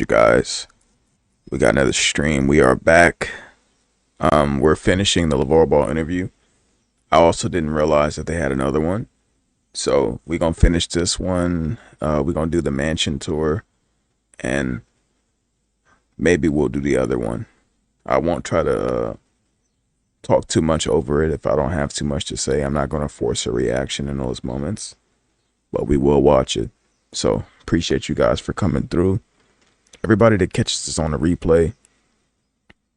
You guys, we got another stream. We are back. We're finishing the LaVar Ball interview. I also didn't realize that they had another one, so we're gonna finish this one. We're gonna do the mansion tour, and maybe we'll do the other one. I won't try to talk too much over it if I don't have too much to say. I'm not gonna force a reaction in those moments, but we will watch it. So appreciate you guys for coming through. Everybody that catches this on the replay,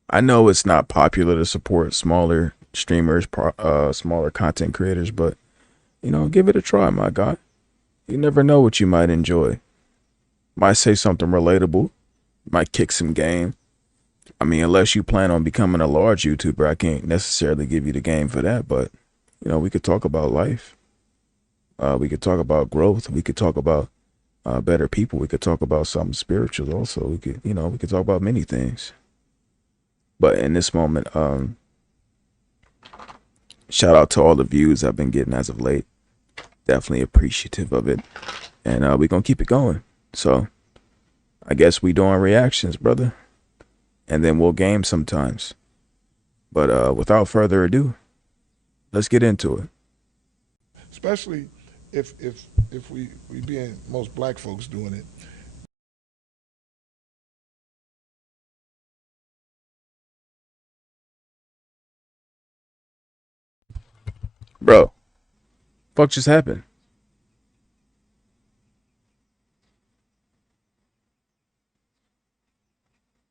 I know it's not popular to support smaller streamers, smaller content creators, but give it a try, my guy. You never know what you might enjoy. Might say something relatable, might kick some game. I mean, unless you plan on becoming a large YouTuber, I can't necessarily give you the game for that, but we could talk about life. We could talk about growth. We could talk about better people. We could talk about something spiritual also. We could talk about many things. But in this moment, shout out to all the views I've been getting as of late. Definitely appreciative of it. And we're going to keep it going. So I guess we doing reactions, brother. And then we'll game sometimes. But without further ado, let's get into it. Especially if we being most black folks doing it. Bro, fuck just happened?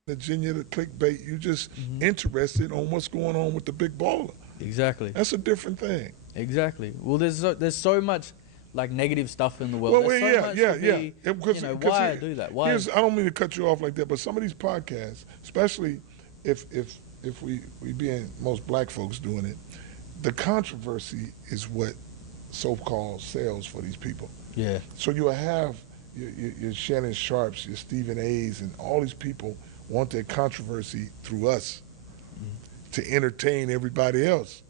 Virginia, the clickbait, you just interested on what's going on with the big baller. Exactly. That's a different thing. Exactly. Well, there's so much like negative stuff in the world. Well, there's so much to be, why do that? Why? I don't mean to cut you off like that, but some of these podcasts, especially if we being most black folks doing it, the controversy is what so-called sells for these people. Yeah. So you'll have your Shannon Sharps, your Stephen A's, and all these people want their controversy through us to entertain everybody else.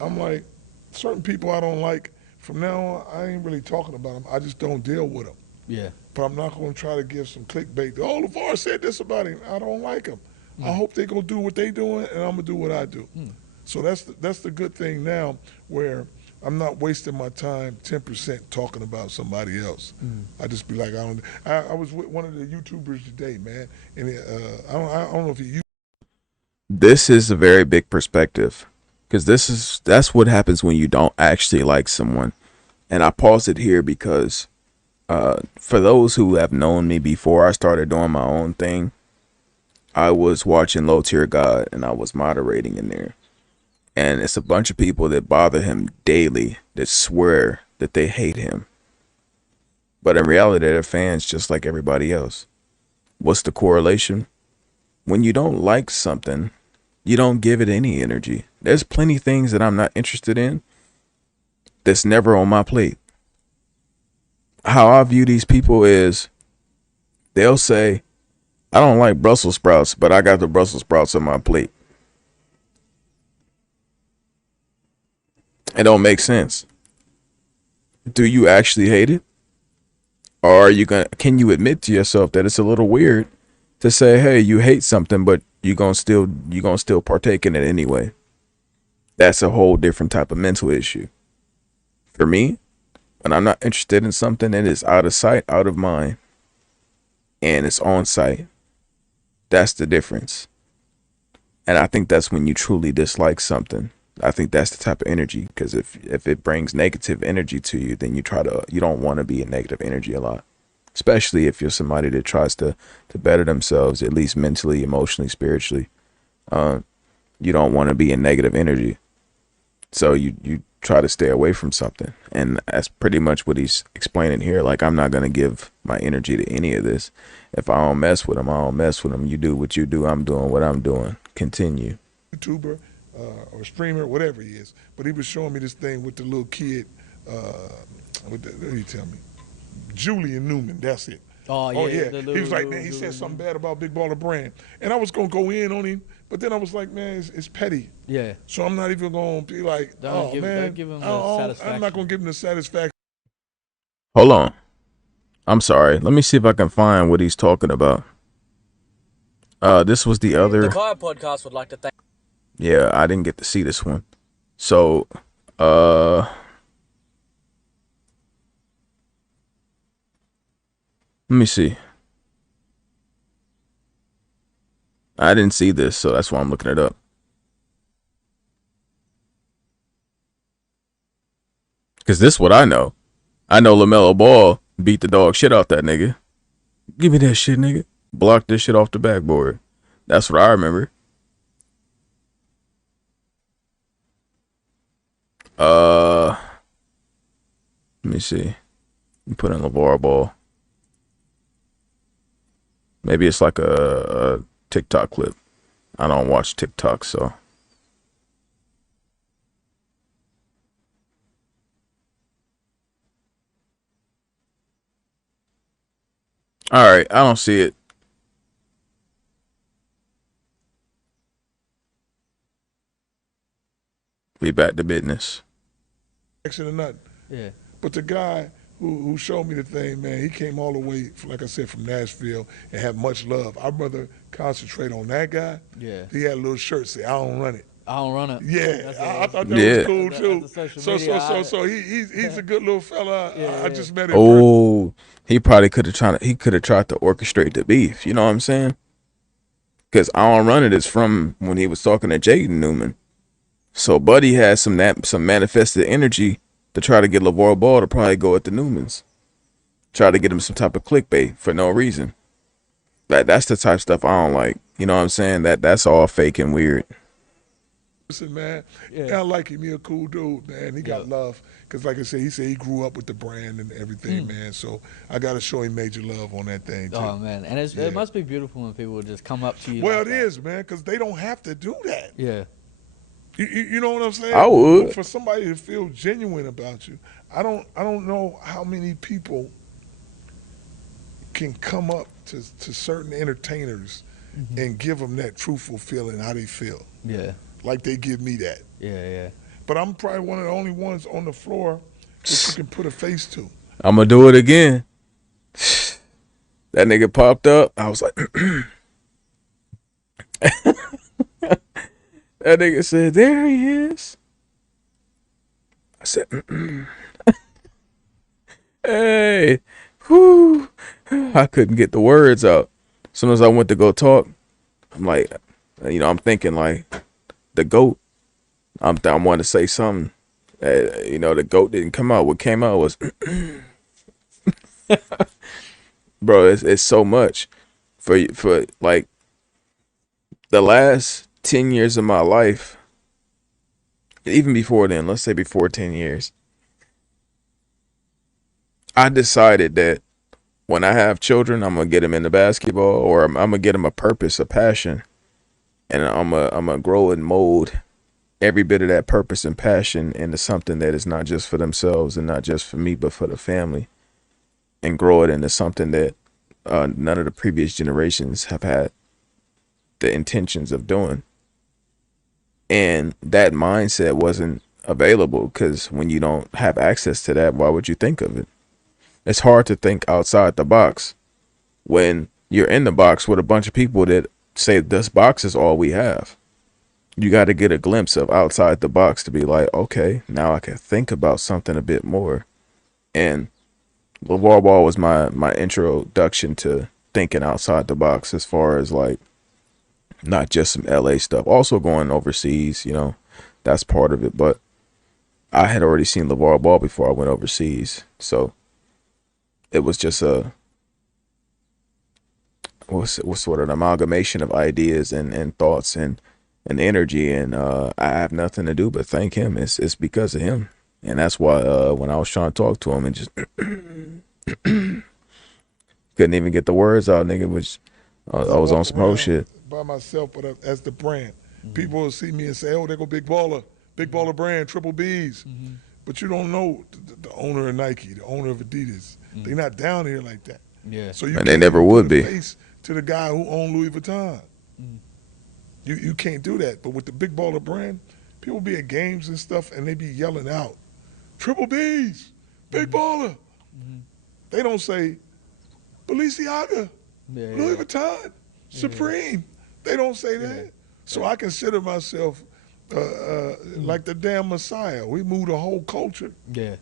I'm like, certain people I don't like, from now on, I ain't really talking about them. I just don't deal with them. Yeah. But I'm not going to try to give some clickbait. Oh, LaVar said this about him. I don't like him. I hope they going to do what they doing, and I'm going to do what I do. So that's the good thing now, where I'm not wasting my time 10% talking about somebody else. I just be like, I was with one of the YouTubers today, man, and I don't know if he. This is a very big perspective, because that's what happens when you don't actually like someone. And I paused it here because for those who have known me before I started doing my own thing, I was watching Low Tier God and I was moderating in there. And it's a bunch of people that bother him daily that swear that they hate him. But in reality, they're fans just like everybody else. What's the correlation? When you don't like something, you don't give it any energy. There's plenty of things that I'm not interested in that's never on my plate. How I view these people is they'll say, I don't like Brussels sprouts, but I got the Brussels sprouts on my plate. It don't make sense. Do you actually hate it? Or can you admit to yourself that it's a little weird to say, hey, you hate something, but you're gonna still partake in it anyway? That's a whole different type of mental issue. For me, when I'm not interested in something, it is out of sight, out of mind, and it's on sight. That's the difference. And I think that's when you truly dislike something. I think that's the type of energy, because if it brings negative energy to you, then you don't want to be in negative energy a lot, especially if you're somebody that tries to better themselves, at least mentally, emotionally, spiritually. You don't want to be in negative energy, so you try to stay away from something. And that's pretty much what he's explaining here. Like, I'm not going to give my energy to any of this. If I don't mess with him, I don't mess with him. You do what you do, I'm doing what I'm doing. Continue. YouTuber or streamer, whatever he is. But he was showing me this thing with the little kid, what did he tell me? Julian Newman, that's it. Oh yeah. He was like, man, he said something bad about Big Baller Brand. And I was going to go in on him, but then I was like, man, it's petty. Yeah. So I'm not even going to be like, Don't give him the satisfaction. I'm not going to give him the satisfaction. Hold on. I'm sorry. Let me see if I can find what he's talking about. This was the The other. Kaya podcast would like to thank. Yeah, I didn't get to see this one. So, uh, let me see. I didn't see this, so that's why I'm looking it up. Cause this is what I know. I know LaMelo Ball beat the dog shit out that nigga. Give me that shit, nigga. Blocked this shit off the backboard. That's what I remember. Uh, let me see. Put in LaVar Ball. Maybe it's like a TikTok clip. I don't watch TikTok, so. All right, I don't see it. Be back to business. Action or nothing. Yeah. But the guy who showed me the thing, man, he came all the way, like I said, from Nashville and had much love. I'd rather concentrate on that guy. Yeah. He had a little shirt say, "I don't run it." I don't run it. Yeah, I thought that was Yeah. cool As too. a social So media, he's a good little fella. Yeah, I yeah. just met him in person. Oh, he probably could have tried. He could have tried to orchestrate the beef. You know what I'm saying? Because I don't run it is from when he was talking to Jaden Newman. So Buddy has some manifested energy to try to get LaVar Ball to probably go at the Newmans. Try to get him some type of clickbait for no reason. That's the type of stuff I don't like. You know what I'm saying? That's all fake and weird. Listen, man, Yeah. I like him. He a cool dude, man. He got Yeah. love. Because, like I said, he said he grew up with the brand and everything, man. So I got to show him major love on that thing, too. Oh man, and Yeah. it must be beautiful when people just come up to you. Well, like it that. is, man, because they don't have to do that. Yeah. You know what I'm saying? I would. For somebody to feel genuine about you, I don't know how many people can come up to certain entertainers and give them that truthful feeling how they feel, Yeah. like they give me that. Yeah. Yeah. But I'm probably one of the only ones on the floor that you can put a face to. I'm gonna do it again. That nigga popped up. I was like, that nigga said, "There he is." I said, "Hey, whoo." I couldn't get the words out. As soon as I went to go talk, I'm like, I'm thinking like the goat. I wanting to say something. The goat didn't come out. What came out was, bro, it's so much for like the last 10 years of my life. Even before then, let's say before 10 years, I decided that when I have children, I'm gonna get them into basketball, or I'm gonna get them a purpose, a passion, and I'm gonna grow and mold every bit of that purpose and passion into something that is not just for themselves and not just for me, but for the family, and grow it into something that none of the previous generations have had the intentions of doing. And that mindset wasn't available because when you don't have access to that, why would you think of it? It's hard to think outside the box when you're in the box with a bunch of people that say this box is all we have. You got to get a glimpse of outside the box to be like, okay, now I can think about something a bit more. And LaVar Ball was my introduction to thinking outside the box as far as like not just some LA stuff. Also going overseas, that's part of it. But I had already seen LaVar Ball before I went overseas. So it was just was sort of an amalgamation of ideas and thoughts and energy, and I have nothing to do but thank him. It's because of him, and that's why when I was trying to talk to him and just couldn't even get the words out, nigga, which I was on walk some whole around shit. by myself, but as the brand, people will see me and say, "Oh, there go Big Baller brand, Triple B's." But you don't know the owner of Nike, the owner of Adidas. They're not down here like that. Yeah. So you And they can't never even would put a be. face to the guy who owned Louis Vuitton. You can't do that. But with the Big Baller brand, people be at games and stuff, and they be yelling out, "Triple B's, Big Baller." They don't say, Balenciaga, Yeah, Louis yeah, Vuitton, yeah. Supreme. They don't say Yeah. that. So I consider myself Mm. like the damn Messiah. We moved a whole culture. Yeah.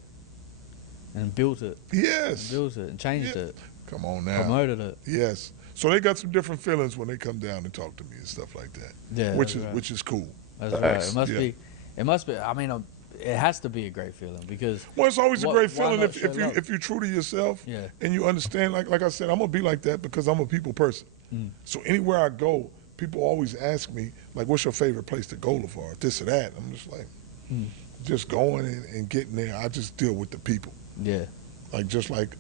And built it. And Yes. built it and Yeah. changed it. Come on now. Promoted it. Yes. So they got some different feelings when they come down and talk to me and stuff like that, Yeah, which that's is right. which is cool. That's right. It Facts. must Yeah. be. It must be. I mean, it has to be a great feeling because Well, it's always a what? great Why feeling not show love? if you're true to yourself Yeah. and you understand. Like I said, I'm gonna be like that because I'm a people person. Mm. So anywhere I go, people always ask me like, "What's your favorite place to go, LaVar?" This or that. I'm just like, Mm. just going and getting there. I just deal with the people. Yeah. Like just like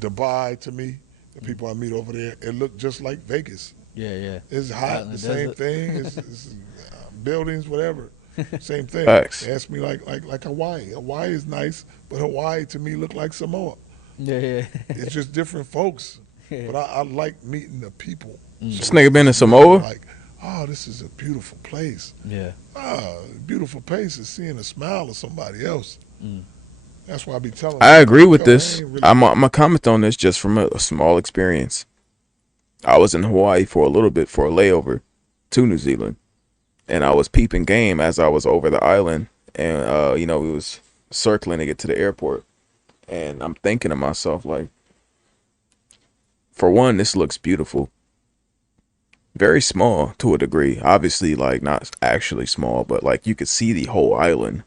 Dubai to me, the Mm. people I meet over there, it looked just like Vegas. Yeah. Yeah. It's Out hot, in the the same desert. thing. It's buildings, whatever, same thing. Facts. They ask me like Hawaii. Hawaii is nice, but Hawaii to me look like Samoa. Yeah. Yeah. It's just different folks. Yeah. But I like meeting the people. Mm. So This nigga been to it's really Samoa? like, oh, this is a beautiful place. Yeah. Ah, beautiful place is seeing a smile of somebody else. Mm. That's why I be telling I them, agree like, with yo, I this. ain't really. I'm gonna comment on this just from a small experience. I was in Hawaii for a little bit for a layover to New Zealand, and I was peeping game as I was over the island, and we was circling to get to the airport, and I'm thinking to myself like, for one, this looks beautiful. Very small to a degree. Obviously, like not actually small, but like you could see the whole island,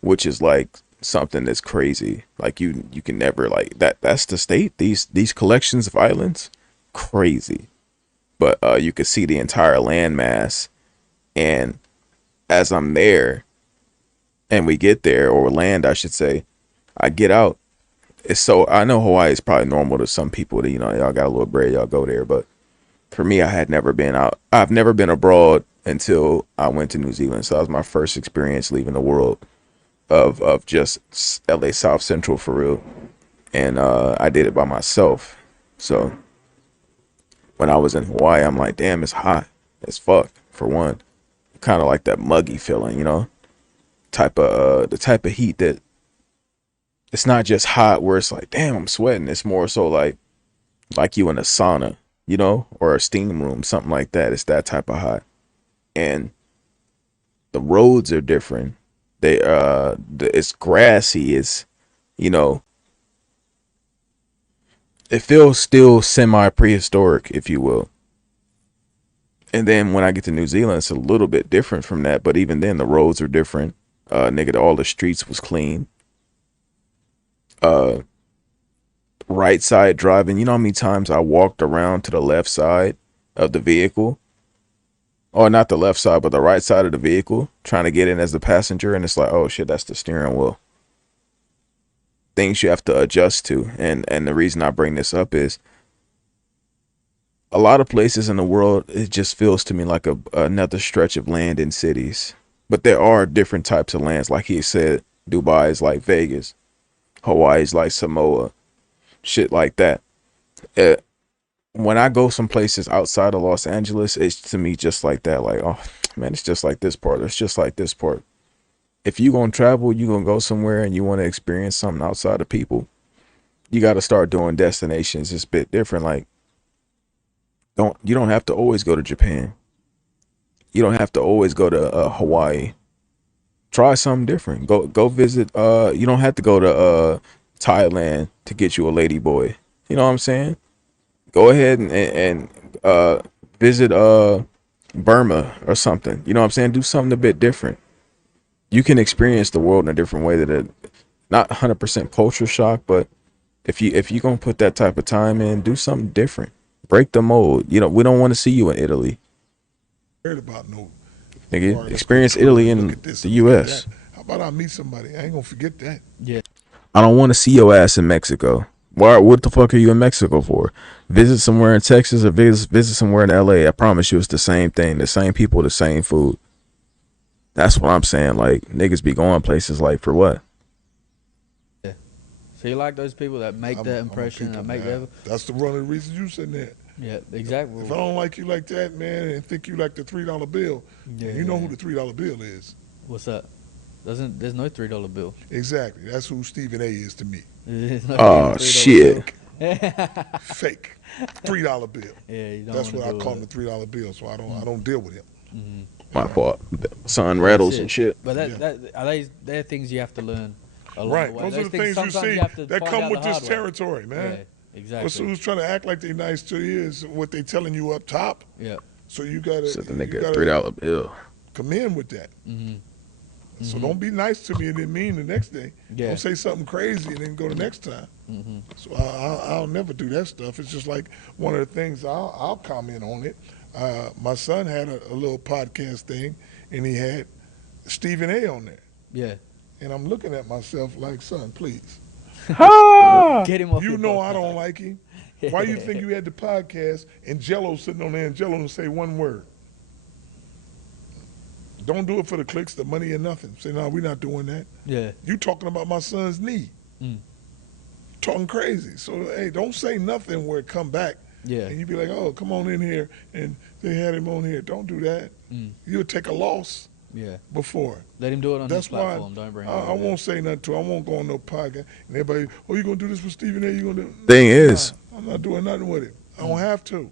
which is like something that's crazy. Like you can never like that. That's the state. These collections of islands, crazy. But you could see the entire landmass, and as I'm there, and we get there or land, I should say, I get out. It's so I know Hawaii is probably normal to some people that y'all got a little bread, y'all go there, but for me, I had never been out. I've never been abroad until I went to New Zealand. So that was my first experience leaving the world of just LA South Central for real. And I did it by myself. So when I was in Hawaii, I'm like, damn, it's hot as fuck for one. Kind of like that muggy feeling, type of the type of heat that it's not just hot where it's like, damn, I'm sweating. It's more so like you in a sauna, or a steam room, something like that. It's that type of hot. And the roads are different. It's grassy. It's, you know, it feels still semi prehistoric, if you will. And then when I get to New Zealand, it's a little bit different from that. But even then, the roads are different. Nigga, all the streets was clean. Uh, right side driving. You know how many times I walked around to the left side of the vehicle, or not the left side, but the right side of the vehicle, trying to get in as the passenger, and it's like, oh shit, that's the steering wheel. Things you have to adjust to, and the reason I bring this up is a lot of places in the world, it just feels to me like another stretch of land in cities. But there are different types of lands. Like he said, Dubai is like Vegas, Hawaii is like Samoa, shit like that. Uh, when I go some places outside of Los Angeles, it's to me just like that. Like, oh man, it's just like this part. It's just like this part. If you gonna travel, you gonna go somewhere and you want to experience something outside of people, you got to start doing destinations. It's a bit different. Like, you don't have to always go to Japan. You don't have to always go to Hawaii. Try something different. Go visit. You don't have to go to Thailand to get you a lady boy. You know what I'm saying? Go ahead and visit Burma or something. You know what I'm saying? Do something a bit different. You can experience the world in a different way that not 100% culture shock, but if you gonna put that type of time in, do something different. Break the mold. We don't want to see you in Italy. Heard about no. Nigga, Or let's go experience tour Italy and look and at this the and look at US. that. How about I meet somebody? I ain't gonna forget that. Yeah. I don't want to see your ass in Mexico. What the fuck are you in Mexico for? Visit somewhere in Texas or visit somewhere in LA. I promise you it's the same thing. The same people, the same food. That's what I'm saying. Like, niggas be going places like for what? Yeah. So you like those people that make that I'm a impression, people that make man. that. That's the one of the reasons you sitting there. Yeah. Exactly. If I don't like you like that, man, and think you like the $3 bill, Yeah. you know who the $3 bill is. What's that? There's no $3 bill. Exactly. That's who Stephen A is to me. There's no Oh $3 shit. bill. Fake. $3 bill. Yeah, you don't That's want what to I deal call with him, the $3 bill. So I don't deal with him. My fault. Son That's rattles it. and shit. But Yeah. they're things you have to learn along the Right. way. Those are Those the things things you sometimes see you have to that find come out with the this hard way. territory, man. Yeah, But exactly. who's trying to act like they nice to you is what they telling you up top. Yeah. So you gotta Said the you nigga gotta $3 bill. come in with that. Mm-hmm. So don't be nice to me and then mean the next day. Yeah. Don't say something crazy and then go the next time. Mm-hmm. So I'll never do that stuff. It's just like one of the things I'll comment on it. My son had a little podcast thing, and he had Stephen A. on there. Yeah. And I'm looking at myself like, son, please. Get him off You your know podcast. I don't like him. Why you think you had the podcast and Jello sitting on there and Jello and say one word? Don't do it for the clicks, the money, or nothing. Say, no, we're not doing that. Yeah. You talking about my son's knee. Mm. Talking crazy. So, hey, don't say nothing where it come back. Yeah. And you be like, oh, come on in here. And they had him on here. Don't do that. Mm. You'll take a loss Yeah. before. Let him do it on his That's why platform. Don't bring him I over there. won't say nothing to him. I won't go on no podcast. And everybody, oh, you going to do this with Stephen A? You going to do Thing is, Nah, I'm not doing nothing with him. I don't have to.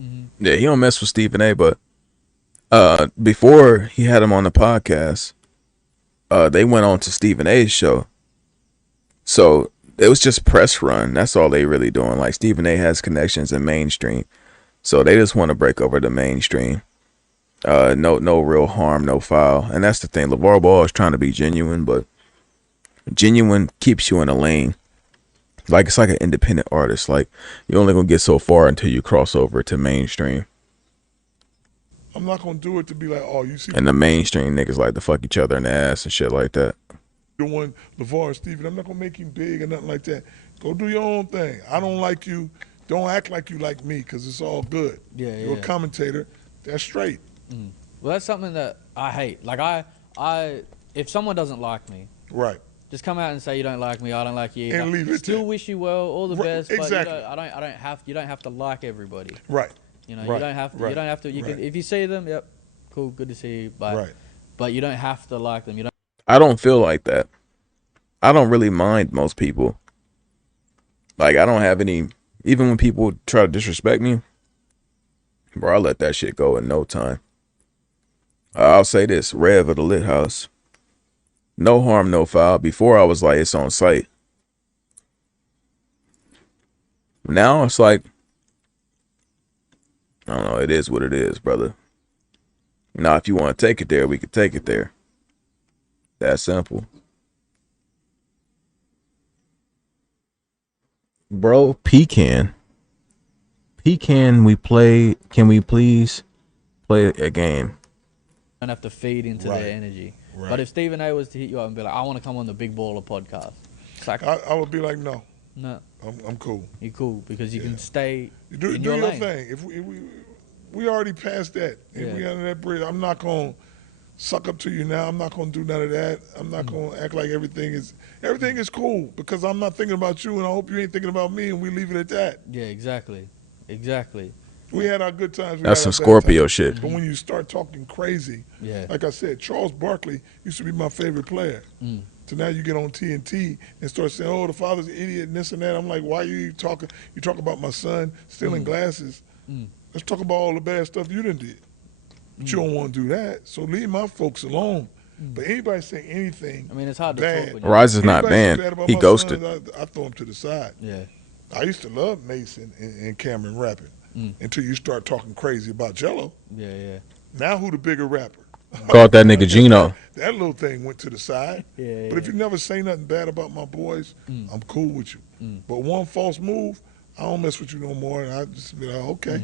Mm-hmm. yeah, he don't mess with Stephen A. But before he had him on the podcast, they went on to Stephen A.'s show. So it was just press run. That's all they really doing. Like Stephen A. has connections in mainstream, so they just want to break over the mainstream. No real harm, no foul. And that's the thing. LaVar Ball is trying to be genuine, but genuine keeps you in a lane. Like it's like an independent artist. Like you're only gonna get so far until you cross over to mainstream. I'm not going to do it to be like, oh, you see And the mainstream niggas like to fuck each other in the ass and shit like that. the one, LaVar and Stephen. I'm not going to make him big or nothing like that. Go do your own thing. I don't like you. Don't act like you like me because it's all good. Yeah, You're yeah. a commentator. That's straight. Well, that's something that I hate. Like I, if someone doesn't like me, Right. just come out and say you don't like me. I don't like you. And leave it Still there. wish you well, all the Right, best. But exactly. you don't have to like everybody. Right. You know, Right, you don't have to. right, You don't have to. You right. can, if you see them, yep, cool, good to see you. Bye. Right. But you don't have to like them. You don't. I don't feel like that. I don't really mind most people. Like I don't have any. Even when people try to disrespect me, bro, I let that shit go in no time. I'll say this: Rev of the Lit House. No harm, no foul. Before I was like, it's on site. Now it's like, I don't know. It is what it is, brother. Now, if you want to take it there, we could take it there. That simple. Bro, Pecan, can we please play a game? Don't have to feed into Right, their energy. right. But if Stephen A was to hit you up and be like, I want to come on the Big Baller podcast, it's like, I would be like, no, no, I'm cool. you're cool because you Yeah. can stay You do in your your lane. thing. If we already passed that. If Yeah. we under that bridge, I'm not going to suck up to you now. I'm not going to do none of that. I'm not going to act like everything is cool because I'm not thinking about you, and I hope you ain't thinking about me, and we leave it at that. Yeah, exactly. We had our good times. We That's had some our bad Scorpio times. shit. But when you start talking crazy, Yeah. like I said, Charles Barkley used to be my favorite player. So now you get on TNT and start saying, "Oh, the father's an idiot," and this and that. I'm like, "Why are you talking? You talk about my son stealing glasses. Let's talk about all the bad stuff you done did." But you don't want to do that, so leave my folks alone. But anybody say anything, I mean, it's hard to bad. talk when you're Rise is not anybody say banned. bad about He my ghosted. sons, I throw him to the side. Yeah. I used to love Mason and Cameron rapping until you start talking crazy about Jello. Yeah. Now who the bigger rapper? Called that nigga Gino. That little thing went to the side. Yeah, But if you never say nothing bad about my boys, I'm cool with you. But one false move, I don't mess with you no more. And I just be like, okay.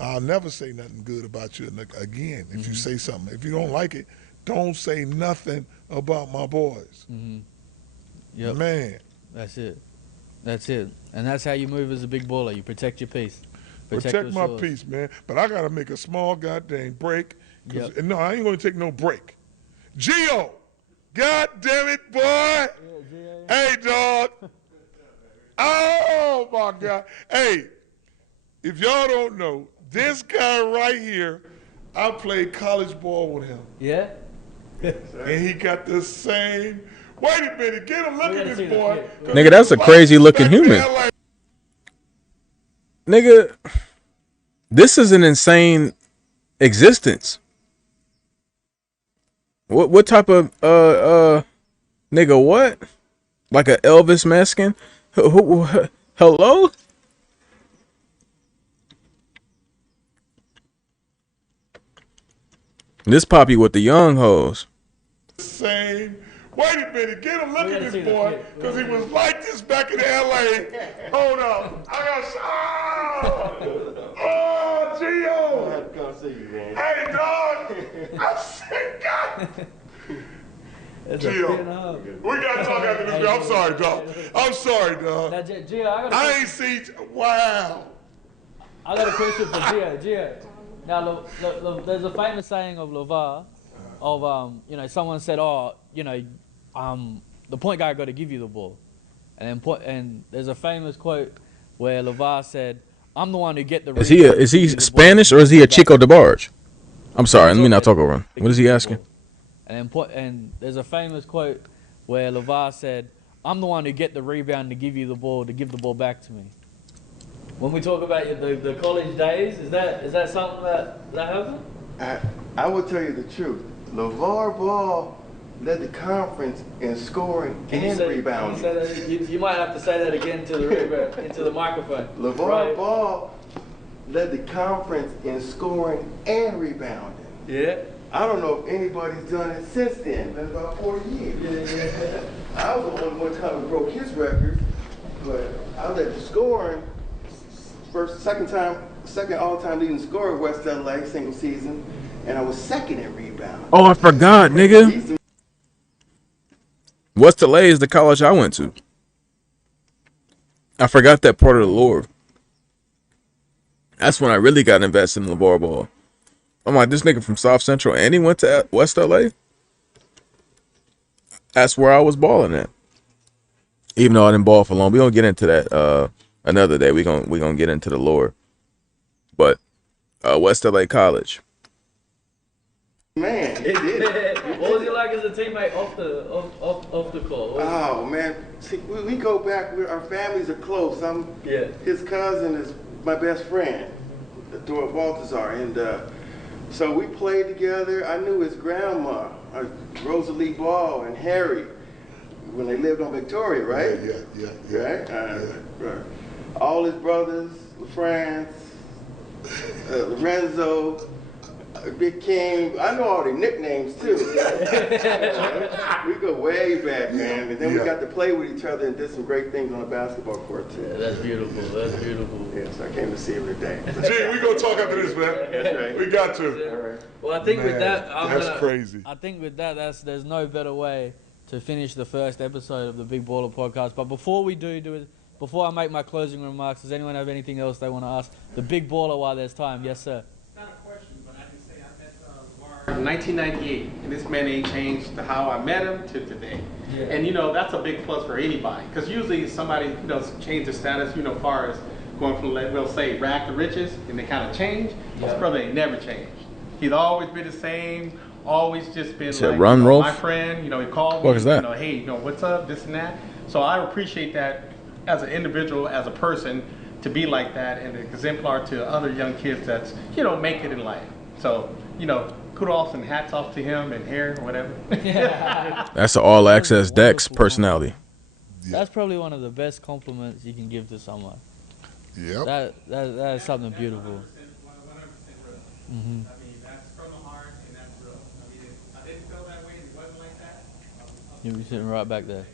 I'll never say nothing good about you again if you say something. If you don't like it, don't say nothing about my boys. Yep. Man, That's it. And that's how you move as a big baller. You protect your peace. protect what's my yours. peace, man. But I got to make a small goddamn break. Yep. No, I ain't going to take no break. Gio, God damn it, boy. Hey, dog. Oh, my God. Hey, if y'all don't know, this guy right here, I played college ball with him. Yeah? And he got the same. Wait a minute, get him. Look We at gotta this see the boy. kid. Nigga, that's a crazy looking human. nigga, this is an insane existence. What type of nigga, what? Like a Elvis Meskin? Hello? This Poppy with the young hoes. Same. Wait a minute, get a look at this boy, because he was like this back in LA. Hold up. Oh, Gio. I had to come see you, man. Hey, dog. I said, God. Gio, we got to talk after this. I'm sorry, dog. I'm sorry, dog. Now, Gio, I ain't seen, wow. I got a question for Gio. Gio, now there's a famous saying of LaVar, of someone said, the point guard got to give you the ball, and there's a famous quote where LaVar said, "I'm the one who get the." Is he Spanish or is he a Chico DeBarge? I'm sorry, let me not talk over him. What is he asking? And there's a famous quote where LaVar said, "I'm the one who get the rebound to give you the ball, to give the ball back to me." When we talk about the college days, is that something that happened? I will tell you the truth. LaVar Ball led the conference in scoring and rebounding. You might have to say that again into the microphone. LaVar Ball led the conference in scoring and rebounding. Yeah. I don't know if anybody's done it since then. It's been about 40 years. Yeah. I was the one time who broke his record, but I led the scoring. Second all-time leading scorer at West LA single season, and I was second in rebound. Oh, I forgot, nigga. West LA is the college I went to. I forgot that part of the lore. That's when I really got invested in LaVar Ball. I'm like, this nigga from South Central, and he went to West LA. That's where I was balling at. Even though I didn't ball for long, we gonna get into that another day. We gonna get into the lore. But West LA College. Man, it did. What was he like as a teammate off the court? Oh man, see, we go back. Our families are close. His cousin is my best friend, Dora Baltazar, and so we played together. I knew his grandma, Rosalie Ball, and Harry, when they lived on Victoria, right? Yeah. Right. All his brothers, LaFrance, Lorenzo, Big King. I know all the nicknames too. We go way back, man. And then we got to play with each other and did some great things on the basketball court too. Yeah, that's beautiful. That's beautiful. Yes, I came to see him today. Gee, we gonna talk after this, man. That's right. We got to. All right. Well, I think with that, that's crazy. I think with that, there's no better way to finish the first episode of the Big Baller Podcast. But before we do it, before I make my closing remarks, does anyone have anything else they want to ask the Big Baller while there's time? Yes, sir. Not a question, but I can say I met LaVar in 1998, and this man ain't changed to how I met him to today. Yeah. And that's a big plus for anybody, because usually somebody change their status, far as going from, we'll say, rag to riches, and they kind of change. This brother ain't never changed. He's always been the same. Always just been like my friend. He called me. What is that? Hey, what's up? This and that. So I appreciate that as an individual, as a person, to be like that and an exemplar to other young kids that's make it in life. So kudos and hats off to him and hair or whatever. That's an all access Dex personality. That's probably one of the best compliments you can give to someone. Yep. That is something beautiful. 100% real. I mean, that's from the heart and that's real. I mean, if I didn't feel that way and it wasn't like that, You'll be sitting right back there.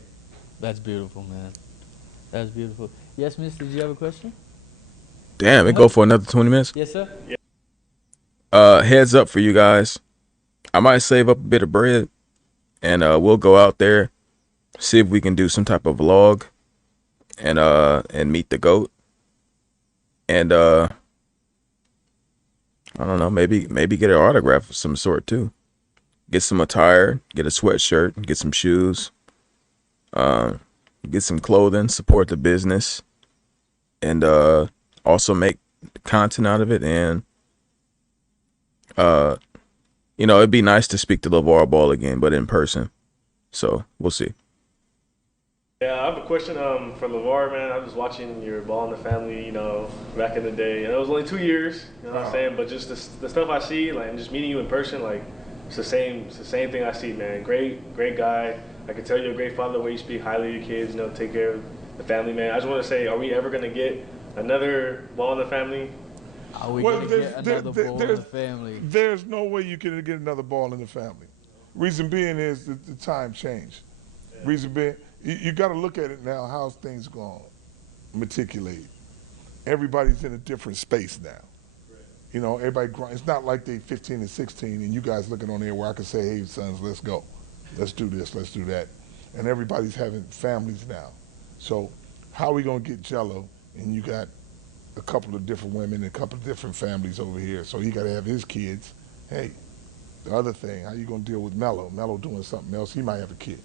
That's beautiful, man. That's beautiful. Yes, miss, did you have a question? Damn, it go for another 20 minutes. Yes, sir. Heads up for you guys. I might save up a bit of bread and we'll go out there, see if we can do some type of vlog and meet the GOAT. And I don't know, maybe get an autograph of some sort too. Get some attire, get a sweatshirt, get some shoes, get some clothing, support the business, and also make content out of it. And it'd be nice to speak to LaVar Ball again, but in person. So we'll see. Yeah, I have a question for LaVar, man. I was watching your Ball in the Family, back in the day, and it was only 2 years, you know what I'm saying? But just the stuff I see, like, and just meeting you in person, like, it's the same thing I see, man. Great guy. I can tell you're a great father, the way you speak highly of your kids, take care of the family, man. I just want to say, are we ever gonna get another Ball in the Family? Are we Well, gonna get another ball in the family? there's no way you can get another ball in the family. Reason being is that the time changed. Reason being, you got to look at it now. How's things going to matriculate? Everybody's in a different space now. Everybody. It's not like they 15 and 16, and you guys looking on there where I can say, "Hey, sons, let's go, let's do this, let's do that," and everybody's having families now. So, how are we gonna get Jello? And you got a couple of different women and a couple of different families over here. So he got to have his kids. Hey, the other thing, how you gonna deal with Mello? Mello doing something else. He might have a kid.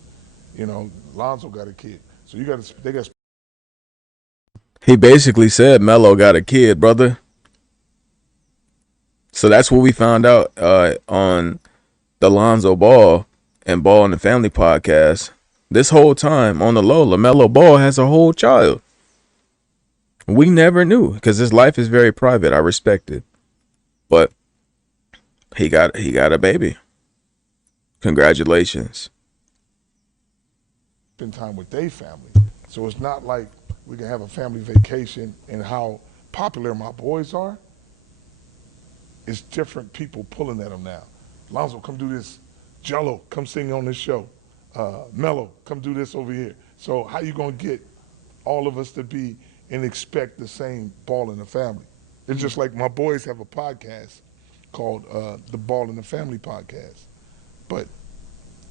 Lonzo got a kid. So they got. He basically said Melo got a kid, brother. So that's what we found out on the Lonzo Ball and Ball in the Family podcast. This whole time on the low, LaMelo Ball has a whole child. We never knew because his life is very private. I respect it, but he got a baby. Congratulations. Spend time with their family. So it's not like we can have a family vacation and how popular my boys are. It's different people pulling at them now. Lonzo, come do this. Jello, come sing on this show. Mello, come do this over here. So how you gonna get all of us to be and expect the same ball in the family? It's just like my boys have a podcast called the Ball in the Family podcast, but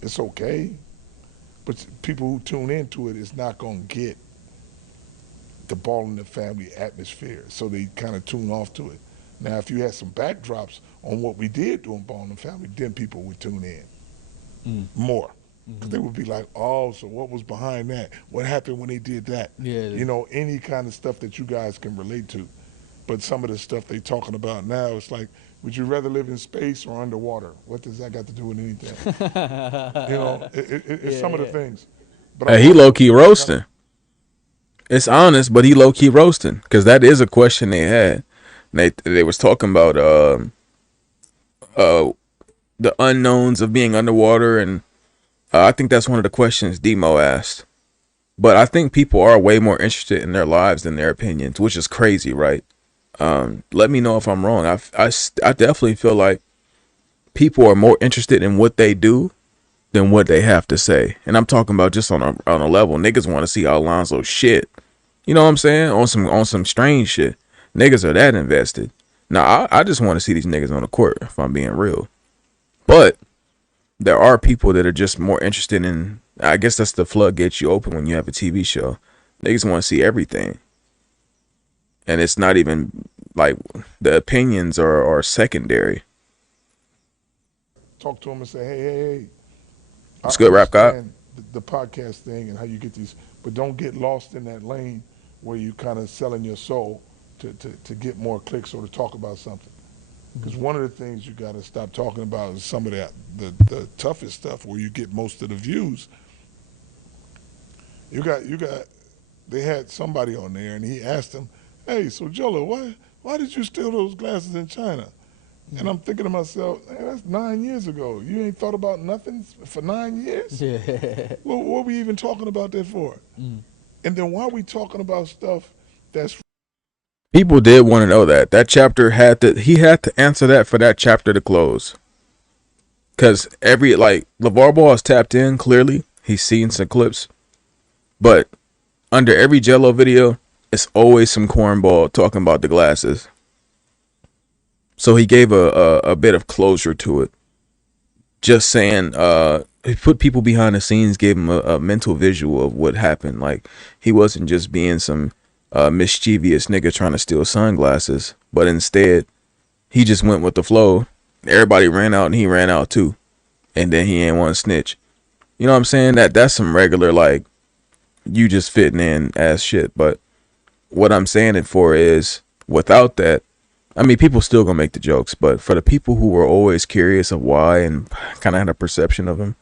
it's okay. But people who tune into it is not gonna get the Ball in the Family atmosphere, so they kind of tune off to it. Now, if you had some backdrops on what we did doing Ball in the Family, then people would tune in more. Because they would be like, oh, so what was behind that? What happened when they did that? Yeah. Any kind of stuff that you guys can relate to. But some of the stuff they talking about now, it's like, would you rather live in space or underwater? What does that got to do with anything? It's some of the things. But He low key roasting. It's honest, but he low key roasting because that is a question they had. They was talking about the unknowns of being underwater, and I think that's one of the questions Demo asked. But I think people are way more interested in their lives than their opinions, which is crazy, right? Let me know if I'm wrong. I definitely feel like people are more interested in what they do than what they have to say. And I'm talking about just on a level. Niggas want to see Alonzo shit. You know what I'm saying? On some strange shit. Niggas are that invested. Now, I just want to see these niggas on the court, if I'm being real. But there are people that are just more interested in, I guess that's the floodgates you open when you have a TV show. Niggas want to see everything. And it's not even, like, the opinions are secondary. Talk to them and say, hey. It's good, Rap God. The podcast thing and how you get these, but don't get lost in that lane where you kind of selling your soul to get more clicks or to talk about something. Because one of the things you got to stop talking about is some of the toughest stuff where you get most of the views. They had somebody on there and he asked them, hey, so Jello, why did you steal those glasses in China? And I'm thinking to myself, hey, that's 9 years ago. You ain't thought about nothing for 9 years? Yeah. Well, what are we even talking about that for? And then why are we talking about stuff that's... People did want to know that chapter he had to answer that for that chapter to close. Because LaVar Ball is tapped in, clearly. He's seen some clips. But under every Jello video, it's always some cornball talking about the glasses. So he gave a bit of closure to it. Just saying, he put people behind the scenes, gave him a mental visual of what happened. Like, he wasn't just being some mischievous nigga trying to steal sunglasses, but instead, he just went with the flow. Everybody ran out and he ran out too. And then he ain't want to snitch. You know what I'm saying? That's some regular, like, you just fitting in ass shit. But what I'm saying it for is, without that, I mean, people still gonna make the jokes, but for the people who were always curious of why and kind of had a perception of him,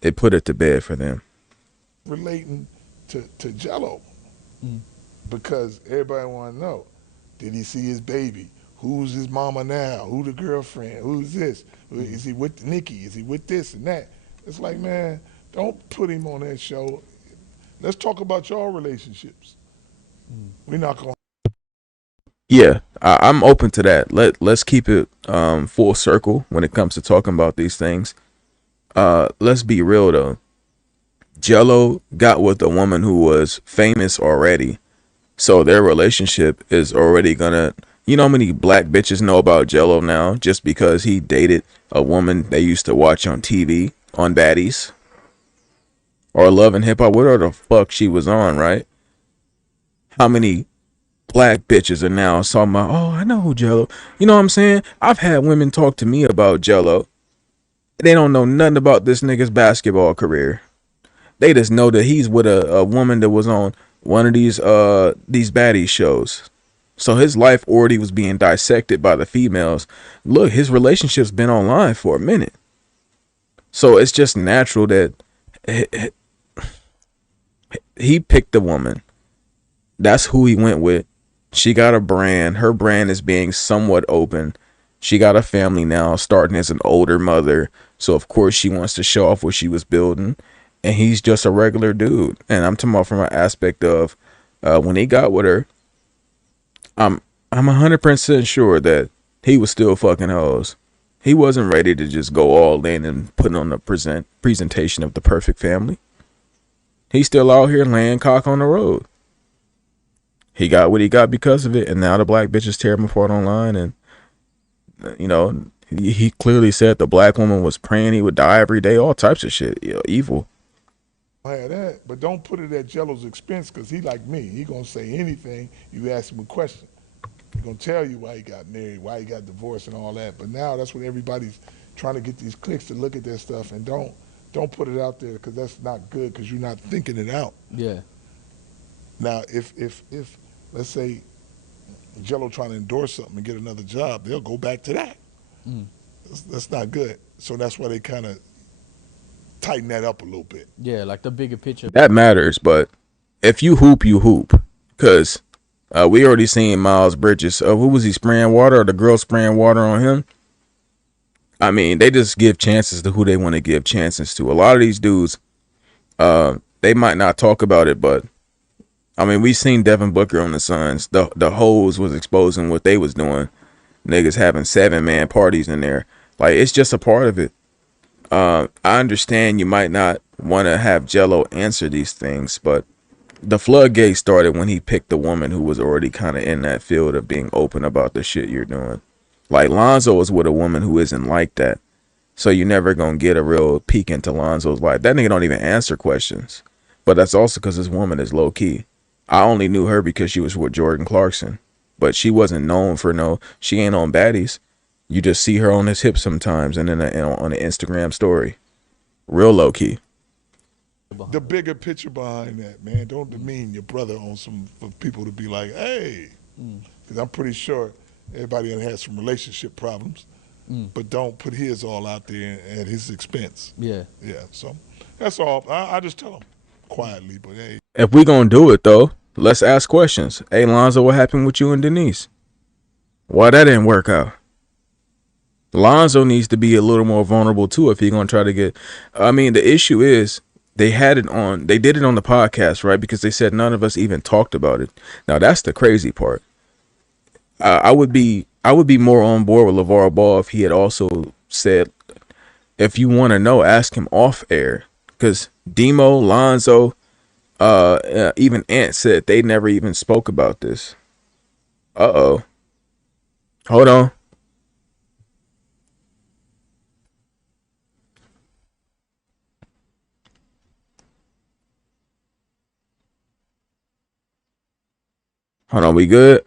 it put it to bed for them. Relating to Jello because everybody want to know: did he see his baby? Who's his mama now? Who the girlfriend? Who's this? Is he with Nikki? Is he with this and that? It's like, man, don't put him on that show. Let's talk about your relationships. We're not going. Yeah, I'm open to that. Let's keep it full circle when it comes to talking about these things. Let's be real though. Jello got with a woman who was famous already, so their relationship is already gonna. You know how many black bitches know about Jello now just because he dated a woman they used to watch on TV on Baddies or Love and Hip Hop, whatever the fuck she was on, right? How many black bitches are now talking about, oh, I know who Jello. You know what I'm saying? I've had women talk to me about Jello. They don't know nothing about this nigga's basketball career. They just know that he's with a woman that was on one of these baddies shows. So his life already was being dissected by the females. Look, his relationship's been online for a minute. So it's just natural that he picked the woman. That's who he went with. She got a brand. Her brand is being somewhat open. She got a family now, starting as an older mother. So of course she wants to show off what she was building. And he's just a regular dude. And I'm talking about from an aspect of when he got with her, I'm 100% sure that he was still fucking hoes. He wasn't ready to just go all in and put on the presentation of the perfect family. He's still out here laying cock on the road. He got what he got because of it, and now the black bitches tear him apart online. And you know, he clearly said the black woman was praying he would die every day, all types of shit, you know, evil. Have that, but don't put it at Jello's expense because he like me. He gonna say anything you ask him a question. He gonna tell you why he got married, why he got divorced, and all that. But now that's what everybody's trying to get these clicks to look at that stuff, and don't put it out there because that's not good because you're not thinking it out. Yeah. Now, if let's say Jello trying to endorse something and get another job, they'll go back to that. That's not good. So that's why they kind of tighten that up a little bit. Yeah, like the bigger picture. That matters, but if you hoop, you hoop. Cause we already seen Miles Bridges. Who was he spraying water or the girl spraying water on him? I mean, they just give chances to who they want to give chances to. A lot of these dudes, they might not talk about it, but I mean, we seen Devin Booker on the Suns. The hoes was exposing what they was doing. Niggas having 7-man parties in there. Like, it's just a part of it. I understand you might not want to have Jello answer these things, but the floodgate started when he picked the woman who was already kind of in that field of being open about the shit you're doing. Like, Lonzo is with a woman who isn't like that. So you're never going to get a real peek into Lonzo's life. That nigga don't even answer questions. But that's also because this woman is low key. I only knew her because she was with Jordan Clarkson. But she wasn't known for she ain't on baddies. You just see her on his hip sometimes and then on an Instagram story. Real low key. The bigger picture behind that, man. Don't demean your brother on some for people to be like, hey, because I'm pretty sure everybody done had some relationship problems, but don't put his all out there at his expense. Yeah. Yeah, so that's all. I just tell him quietly, but hey. If we gonna do it though, let's ask questions. Hey Lonzo, what happened with you and Denise? Why that didn't work out? Lonzo needs to be a little more vulnerable too if he gonna try to get. I mean, the issue is they did it on the podcast, right? Because they said none of us even talked about it. Now that's the crazy part. I would be more on board with LaVar Ball if he had also said, if you want to know, ask him off air. Because Demo, Lonzo, even Ant said they never even spoke about this. Uh-oh. Hold on. Hold on, we good?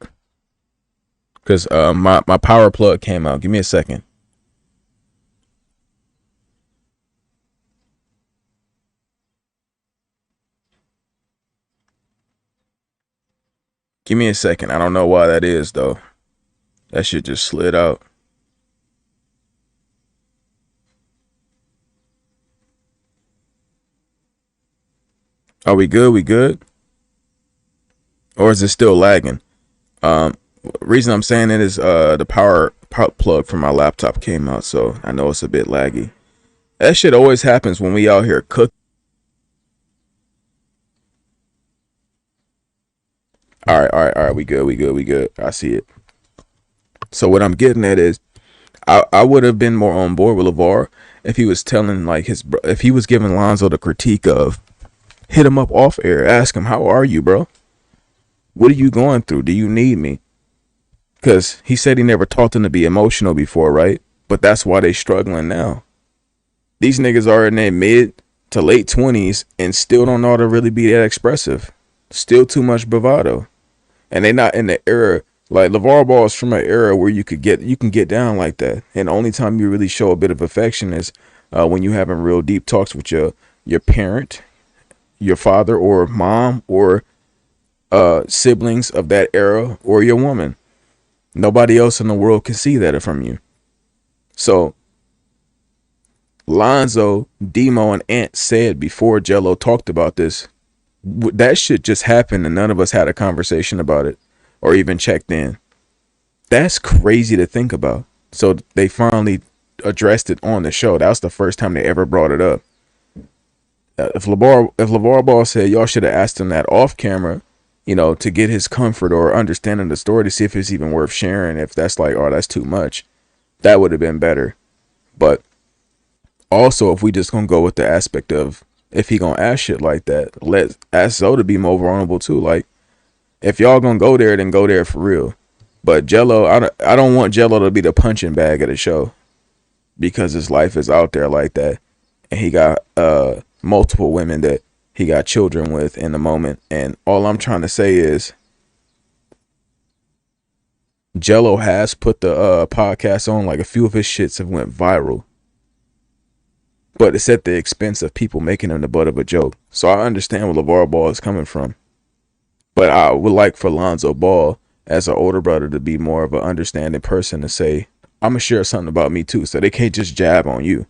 Because my power plug came out. Give me a second. Give me a second. I don't know why that is, though. That shit just slid out. Are we good? We good? Or is it still lagging? Um, reason I'm saying it is the power plug for my laptop came out, so I know it's a bit laggy. That shit always happens when we out here cooking. All right. We good. We good. We good. I see it. So what I'm getting at is, I would have been more on board with LaVar if he was telling like if he was giving Lonzo the critique of hit him up off air, ask him how are you, bro? What are you going through? Do you need me? Because he said he never taught them to be emotional before, right? But that's why they struggling now. These niggas are in their mid to late 20s and still don't know how to really be that expressive. Still too much bravado. And they not in the era like LaVar Ball is from an era where you can get down like that. And the only time you really show a bit of affection is when you having real deep talks with your parent, your father or mom or siblings of that era or your woman. Nobody else in the world can see that from you. So Lonzo, Demo, and Ant said before Jello talked about this, that shit just happened and none of us had a conversation about it or even checked in. That's crazy to think about. So they finally addressed it on the show. That was the first time they ever brought it up. If LaVar Ball said y'all should have asked him that off camera, to get his comfort or understanding the story to see if it's even worth sharing. If that's like, oh, that's too much, that would have been better. But also, if we just gonna go with the aspect of if he gonna ask shit like that, let's ask Zoe to be more vulnerable too. Like, if y'all gonna go there, then go there for real. But Jello, I don't want Jello to be the punching bag of the show because his life is out there like that, and he got multiple women that he got children with in the moment. And all I'm trying to say is, Jello has put the podcast on. Like a few of his shits have went viral, but it's at the expense of people making him the butt of a joke. So I understand where LaVar Ball is coming from. But I would like for Lonzo Ball, as an older brother, to be more of an understanding person to say, I'm going to share something about me too. So they can't just jab on you.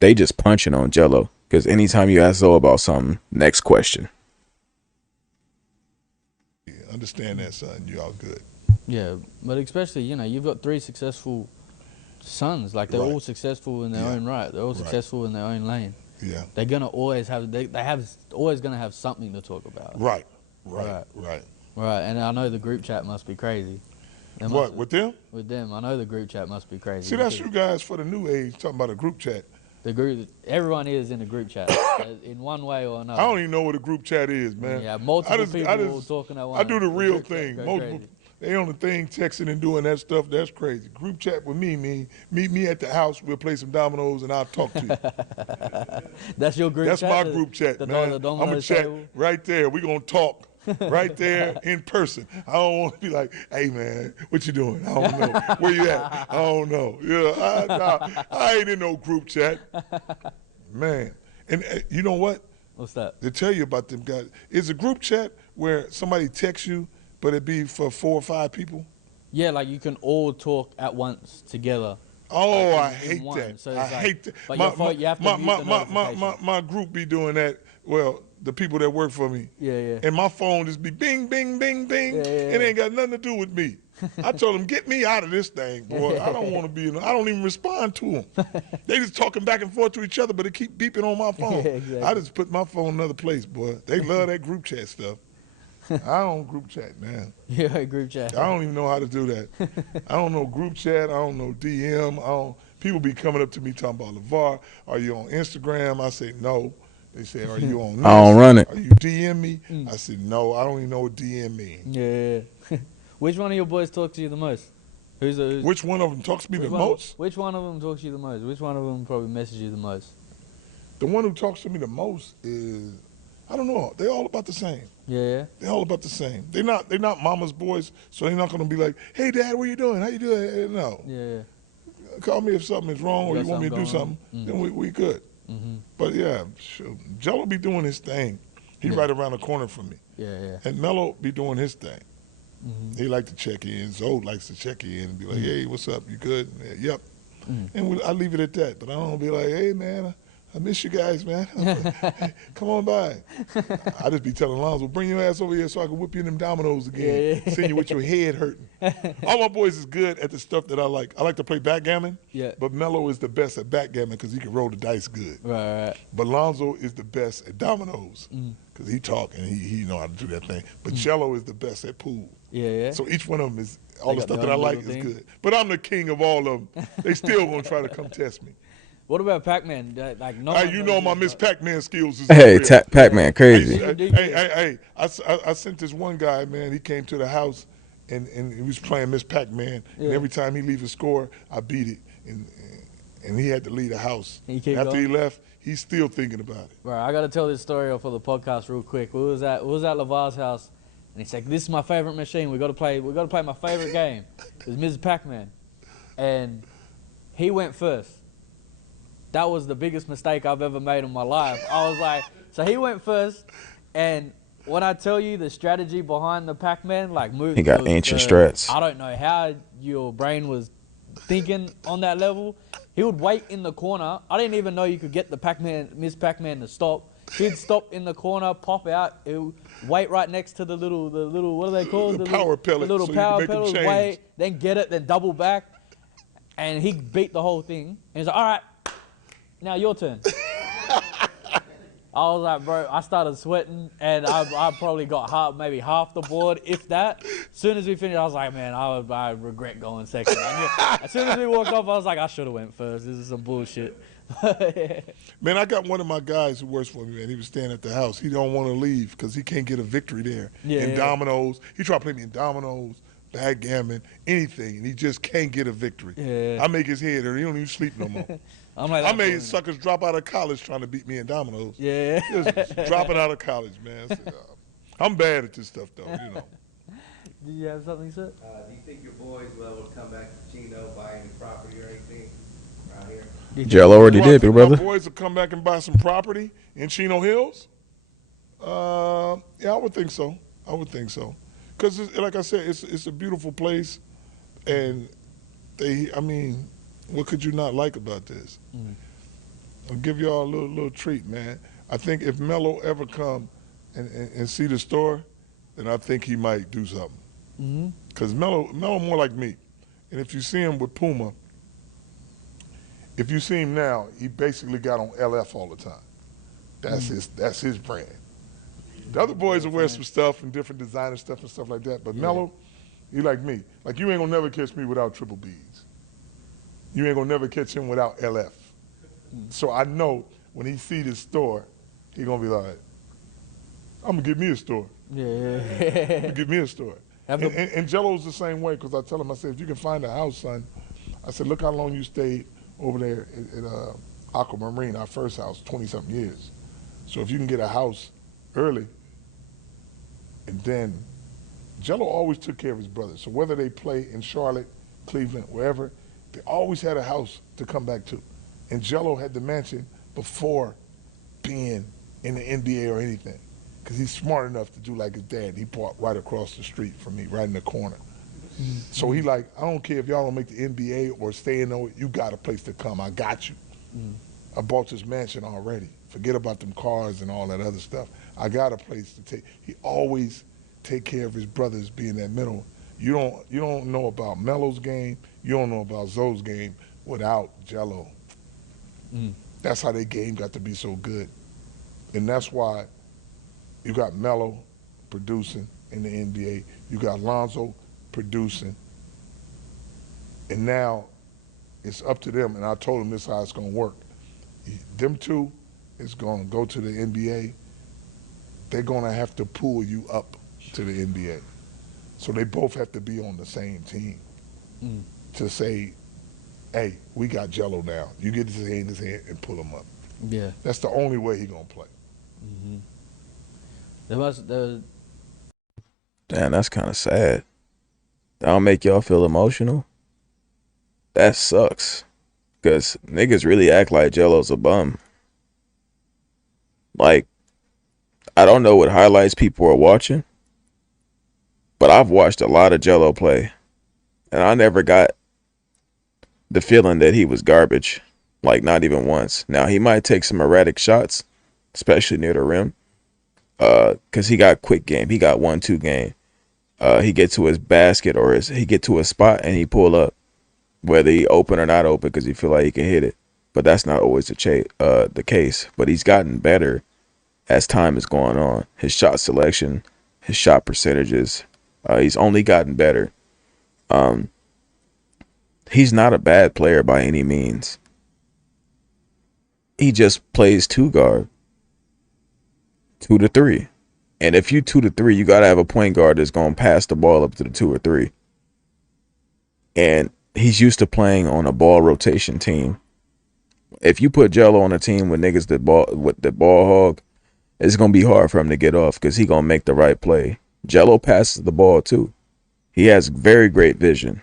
They just punching on Jello. Because anytime you ask Zoe about something, next question. Yeah, understand that, son. You all good. Yeah, but especially, you've got 3 successful sons. Like, they're Right. all successful in their Yeah. own right. They're all Right. successful in their own lane. Yeah. They're going to always have, always going to have something to talk about. Right. Right, and I know the group chat must be crazy. What, with them? With them, I know the group chat must be crazy. See, that's you guys for the new age talking about a group chat. The group, everyone is in a group chat in one way or another. I don't even know what a group chat is, man. Yeah, multiple people all talking at once. I do the real thing. Multiple, they on the thing texting and doing that stuff. That's crazy. Group chat with me meet me at the house. We'll play some dominoes and I'll talk to you. That's your group That's chat? my group chat, man. I'm gonna chat right there. We gonna talk right there in person. I don't want to be like, hey man, what you doing? I don't know. Where you at? I don't know. Yeah, I ain't in no group chat, man. And you know what? What's that? To tell you about them guys, is a group chat where somebody texts you, but it be for 4 or 5 people? Yeah, like you can all talk at once together. Oh, like I hate that. So I hate that. But you have to mute the notifications. My group be doing that. Well, the people that work for me. Yeah. And my phone just be bing, bing, bing, bing. Yeah. It ain't got nothing to do with me. I told them, get me out of this thing, boy. I don't want to be in. I don't even respond to them. They just talking back and forth to each other, but it keep beeping on my phone. Yeah, exactly. I just put my phone another place, boy. They love that group chat stuff. I don't group chat, man. Yeah, group chat. I don't even know how to do that. I don't know group chat. I don't know DM. People be coming up to me talking about LaVar. Are you on Instagram? I say no. They say, are you on this? I don't run it. Are you DM me? I said no. I don't even know what DM means. Yeah. Which one of your boys talks to you the most? Which one of them talks to me the most? Which one of them talks to you the most? Which one of them probably messages you the most? The one who talks to me the most is, I don't know. They all about the same. Yeah. They all about the same. They're not mama's boys, so they're not gonna be like, hey dad, what you doing? How you doing? No. Yeah. Call me if something is wrong or you want me to do something. Then we good. Mm-hmm. But yeah, Jello be doing his thing. He right around the corner from me. Yeah. And Mello be doing his thing. Mm-hmm. He like to check in. Zoe likes to check in and be like, hey, what's up? You good? Yeah, yep. Mm-hmm. And I leave it at that. But I don't be like, hey man, I miss you guys, man. Come on by. I just be telling Lonzo, bring your ass over here so I can whip you in them dominoes again. Yeah. Send you with your head hurting. All my boys is good at the stuff that I like. I like to play backgammon. Yeah. But Melo is the best at backgammon because he can roll the dice good. Right. But Lonzo is the best at dominoes because he talk and he know how to do that thing. But Jello is the best at pool. Yeah. So each one of them is all the got stuff their that I own like little is thing. good. But I'm the king of all of them. They still gonna try to come test me. What about Pac-Man? Like no. Hey, one you knows know my this, Miss but- Pac-Man skills is Hey, unreal. Pac-Man, crazy. Hey, I sent this one guy, man, he came to the house and he was playing Miss Pac-Man. Yeah. And every time he leave a score, I beat it. And he had to leave the house. He kept After he going? left, he's still thinking about it. Right, I gotta tell this story for the podcast real quick. We was at LaVar's house, and he's like, "This is my favorite machine. We gotta play my favorite game." It was Ms. Pac-Man, and he went first. That was the biggest mistake I've ever made in my life. I was like, so he went first, and when I tell you the strategy behind the Pac-Man, like move, He got ancient strats. I don't know how your brain was thinking on that level. He would wait in the corner. I didn't even know you could get the Miss Pac-Man to stop. He'd stop in the corner, pop out. He would wait right next to the little, what are they called? The power pellet, The little so you can power make 'em pellet. change. Wait, then get it, then double back, and he beat the whole thing. And he's like, "All right, now your turn." I was like, bro, I started sweating, and I probably got maybe half the board, if that. As soon as we finished, I was like, man, I regret going second. As soon as we walked off, I was like, I should have went first. This is some bullshit. Man, I got one of my guys who works for me, man. He was staying at the house. He don't want to leave because he can't get a victory there. In dominoes. He tried to play me in dominoes, backgammon, anything, and he just can't get a victory. Yeah. I make his head hurt. He don't even sleep no more. I'm like, I made suckers drop out of college trying to beat me in dominoes. Yeah. Just dropping out of college, man. So, I'm bad at this stuff, though, you know. Did you have something, sir? Do you think your boys will able to come back to Chino, buy any property or anything around here? Jello already Do I did, big think my brother. boys will come back and buy some property in Chino Hills? Yeah, I would think so. I would think so. Because, like I said, it's a beautiful place, and what could you not like about this? I'll give y'all a little treat, man. I think if Melo ever come and see the store, then I think he might do something. Because Melo more like me. And if you see him with Puma, if you see him now, he basically got on LF all the time. That's his brand. The other boys will wear some stuff and different designer stuff and stuff like that. But Melo, he like me. Like, you ain't gonna never catch me without triple B's. You ain't gonna never catch him without LF. So I know when he see this store, he gonna be like, I'm gonna get me a store. I'm gonna get me a store. And Jello's the same way, because I tell him, I said, if you can find a house, son, I said, look how long you stayed over there at Aquamarine, our first house, 20-something years. So if you can get a house early, and then Jello always took care of his brothers. So whether they play in Charlotte, Cleveland, wherever, they always had a house to come back to. And Jello had the mansion before being in the NBA or anything, because he's smart enough to do like his dad. He bought right across the street from me, right in the corner. So he like, I don't care if y'all don't make the NBA or stay in there, you got a place to come. I got you. I bought this mansion already. Forget about them cars and all that other stuff. I got a place to take. He always take care of his brothers, being that middle. You don't know about Melo's game. You don't know about Zoe's game without Jello. That's how their game got to be so good. And that's why you got Melo producing in the NBA. You got Lonzo producing. And now it's up to them. And I told them this is how it's going to work. Them two is going to go to the NBA. They're going to have to pull you up to the NBA. So they both have to be on the same team to say, hey, we got Jello now. You get his hand and pull him up. Yeah. That's the only way he's going to play. Damn, that's kind of sad. That'll make y'all feel emotional. That sucks. Because niggas really act like Jello's a bum. Like, I don't know what highlights people are watching, but I've watched a lot of Jello play, and I never got the feeling that he was garbage. Like not even once. Now he might take some erratic shots, especially near the rim. Cause he got quick game. He got 1-2 game. He get to his basket or he get to a spot and he pull up, whether he open or not open, because he feel like he can hit it. But that's not always the case. But he's gotten better as time is going on. His shot selection, his shot percentages, he's only gotten better. Um, he's not a bad player by any means. He just plays two guard, 2 to 3. And if you 2 to 3, you gotta have a point guard that's gonna pass the ball up to the 2 or 3. And he's used to playing on a ball rotation team. If you put Jello on a team with niggas that ball hog, it's gonna be hard for him to get off because he gonna make the right play. Jello passes the ball too. He has very great vision.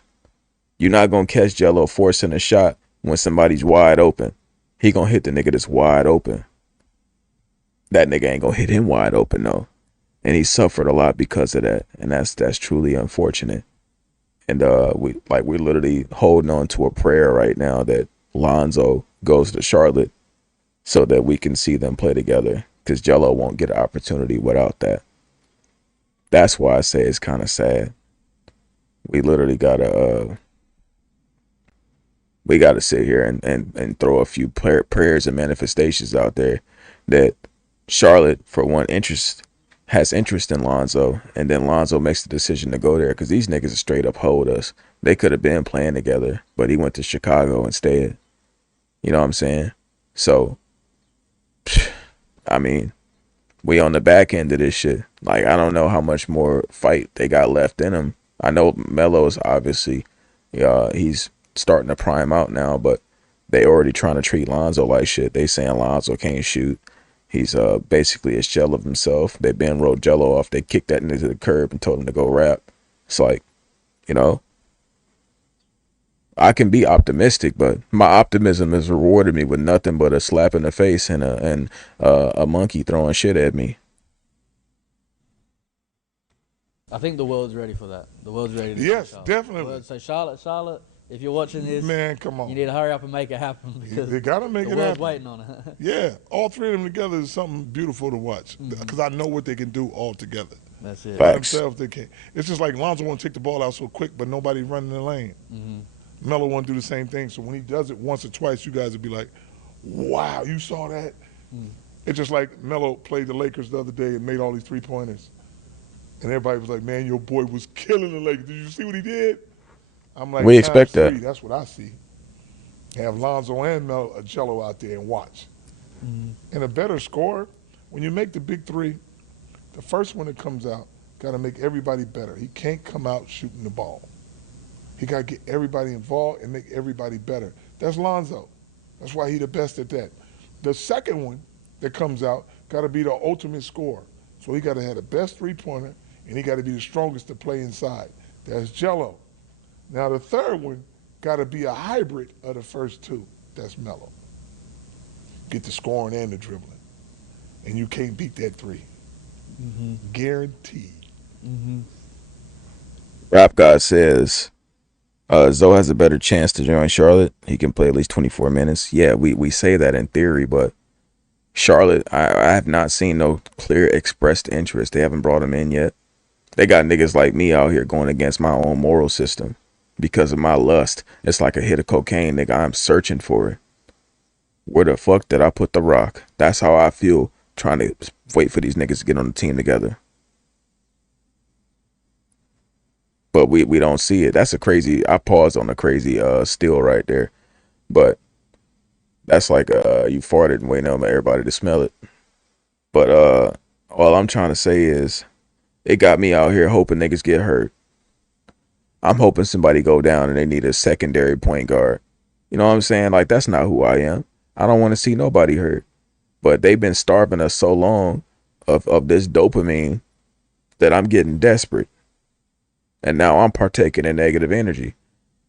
You're not gonna catch Jello forcing a shot when somebody's wide open. He gonna hit the nigga that's wide open. That nigga ain't gonna hit him wide open though. And he suffered a lot because of that. And that's truly unfortunate. And we're literally holding on to a prayer right now that Lonzo goes to Charlotte so that we can see them play together. Because Jello won't get an opportunity without that. That's why I say it's kind of sad. We literally gotta sit here and throw a few prayers and manifestations out there that Charlotte, for one, has interest in Lonzo, and then Lonzo makes the decision to go there because these niggas are straight up hold us. They could have been playing together, but he went to Chicago instead. You know what I'm saying? So, I mean, we on the back end of this shit. Like, I don't know how much more fight they got left in him. I know Melo's obviously, he's starting to prime out now, but they already trying to treat Lonzo like shit. They saying Lonzo can't shoot. He's basically a shell of himself. They been wrote Jello off. They kicked that into the curb and told him to go rap. It's like, you know, I can be optimistic, but my optimism has rewarded me with nothing but a slap in the face and a monkey throwing shit at me. I think the world's ready for that. The world's ready to see Yes, Charlotte. definitely. So Charlotte, if you're watching this, Man, come on. you need to hurry up and make it happen because They gotta make the it world's happen. waiting on it. Yeah, all three of them together is something beautiful to watch because I know what they can do all together. That's it. By Facts. themselves, they can't. It's just like Lonzo won't take the ball out so quick, but nobody running the lane. Melo won't do the same thing. So when he does it once or twice, you guys would be like, "Wow, you saw that?" It's just like Melo played the Lakers the other day and made all these 3-pointers, and everybody was like, "Man, your boy was killing the Lakers. Did you see what he did?" I'm like, We expect "Times that. 3, that's what I see." Have Lonzo and Jello out there and watch. And a better scorer, when you make the big three, the first one that comes out got to make everybody better. He can't come out shooting the ball. He got to get everybody involved and make everybody better. That's Lonzo. That's why he the best at that. The second one that comes out got to be the ultimate scorer. So he got to have the best three-pointer, and he got to be the strongest to play inside. That's Jello. Now the third one got to be a hybrid of the first two. That's Melo. Get the scoring and the dribbling. And you can't beat that three. Guaranteed. Rap God says Zoe has a better chance to join Charlotte. He can play at least 24 minutes. Yeah, we say that in theory, but Charlotte, I have not seen no clear expressed interest. They haven't brought him in yet. They got niggas like me out here going against my own moral system because of my lust. It's like a hit of cocaine, nigga. I'm searching for it. Where the fuck did I put the rock? That's how I feel trying to wait for these niggas to get on the team together. But we don't see it. That's a crazy, I paused on a crazy still right there. But that's like you farted and waiting on everybody to smell it. But all I'm trying to say is it got me out here hoping niggas get hurt. I'm hoping somebody go down and they need a secondary point guard. You know what I'm saying? Like, that's not who I am. I don't want to see nobody hurt. But they've been starving us so long of this dopamine that I'm getting desperate. And now I'm partaking in negative energy.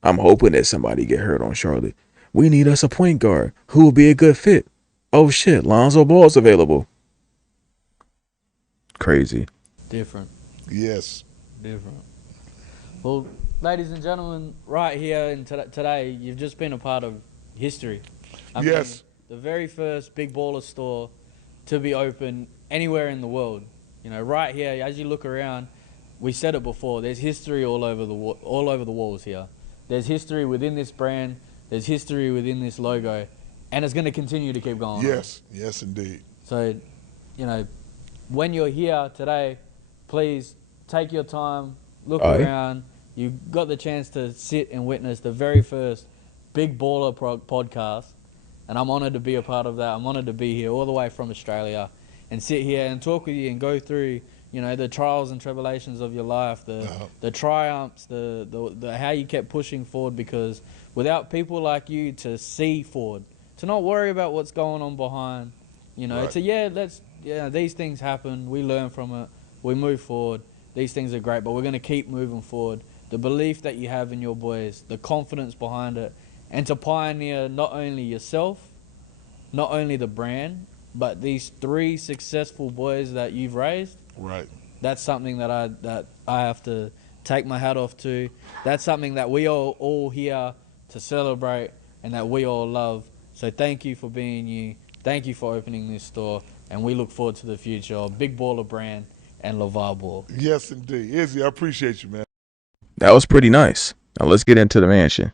I'm hoping that somebody get hurt on Charlotte. We need us a point guard. Who will be a good fit? Oh shit, Lonzo Ball's available. Crazy. Different. Yes. Different. Well, ladies and gentlemen, right here in today, you've just been a part of history. I mean, Yes. the very first big baller store to be open anywhere in the world. You know, right here, as you look around, we said it before. There's history all over the walls here. There's history within this brand. There's history within this logo, and it's going to continue to keep going on. Yes. Yes, indeed. So, you know, when you're here today, please take your time, look All right. around. You got the chance to sit and witness the very first Big Baller podcast, and I'm honored to be a part of that. I'm honored to be here all the way from Australia and sit here and talk with you and go through, you know, the trials and tribulations of your life, the triumphs, the how you kept pushing forward, because without people like you to see forward, to not worry about what's going on behind, you know, Right. to these things happen, we learn from it, we move forward. These things are great, but we're going to keep moving forward. The belief that you have in your boys, the confidence behind it, and to pioneer not only yourself, not only the brand, but these three successful boys that you've raised. Right. That's something that I have to take my hat off to. That's something that we all here to celebrate and that we all love. So thank you for being you. Thank you for opening this store, and we look forward to the future of Big Baller Brand and LaVar Ball. Yes, indeed. Izzy, I appreciate you, man. That was pretty nice. Now let's get into the mansion.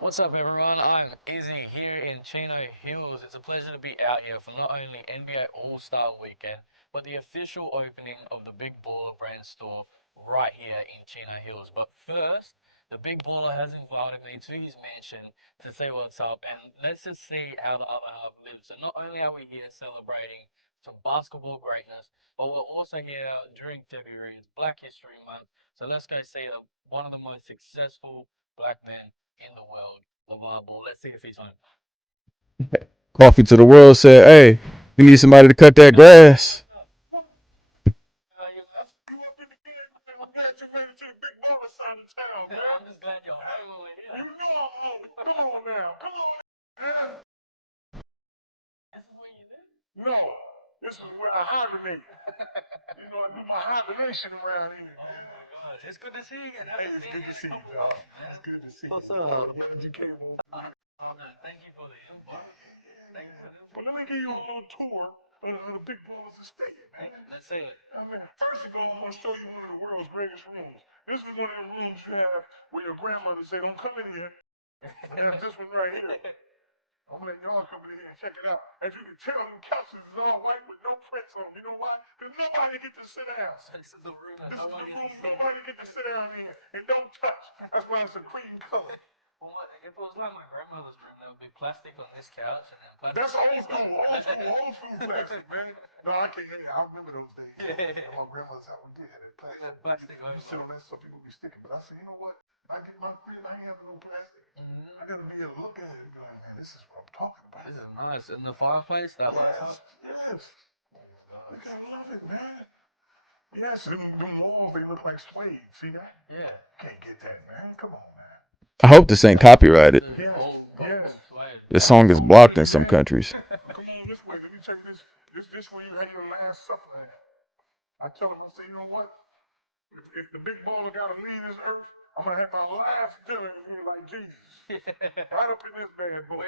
What's up, everyone? I'm Izzy here in Chino Hills. It's a pleasure to be out here for not only NBA All-Star Weekend, but the official opening of the Big Baller brand store right here in Chino Hills. But first, the Big Baller has invited me to his mansion to say what's up, and let's just see how the other half lives. So not only are we here celebrating some basketball greatness, but we're also here during February. It's Black History Month. So let's go see one of the most successful black men in the world, LaVar Ball. Let's see if he's home. Coffee to the world said, "Hey, we need somebody to cut that grass." I'm glad you made it to the big baller side of town, man. I'm just glad you're home over here. You know I'm home. Come on now. Come on, man. This is where you live? No, this is where I hibernate. You know, I do my hibernation around here. Oh my gosh, it's good to see you again. Hey, it's good to see you, dog. It's good to see you. What's up? When did you came over? Oh, no, thank you for the invite. Thank you for the But invite. let me give you a little tour of the big baller's estate, man. Let's see it. I mean, first of all, I want to show you one of the world's greatest rooms. This is one of the rooms you have where your grandmother said, don't come in here. And it's this one right here. I'm gonna let y'all come in here and check it out. As you can tell, the couches is all white with no prints on them. You know why? Because nobody get to sit down. This is the room that This is the nobody room gets to see. nobody get to sit down in and don't touch. That's why it's a cream color. Well, if it was like my grandmother's room, there would be plastic on this couch and then plastic. That's old school, old school plastic, man. No, I can't. I remember those days. My grandmother's house, we did have that plastic. That plastic You sit on that, some people be sticking. But I said, you know what? I get my friend, I ain't having no plastic. I gotta be able to look at it and go, man, this is what I'm talking about. This is nice. In the fireplace, that lights up. Yes. You gotta love it, man. Yes, them walls, they look like suede. See that? Yeah. Can't get that, man. Come on, man. I hope this ain't copyrighted. Yes, yes. This song is blocked in some countries. Come on this way. Let me check this. This way you had your last supper at. I tell him, I say, you know what? If the big baller gotta leave this earth, I'm gonna have my last dinner with you like Jesus. Right up in this bad boy.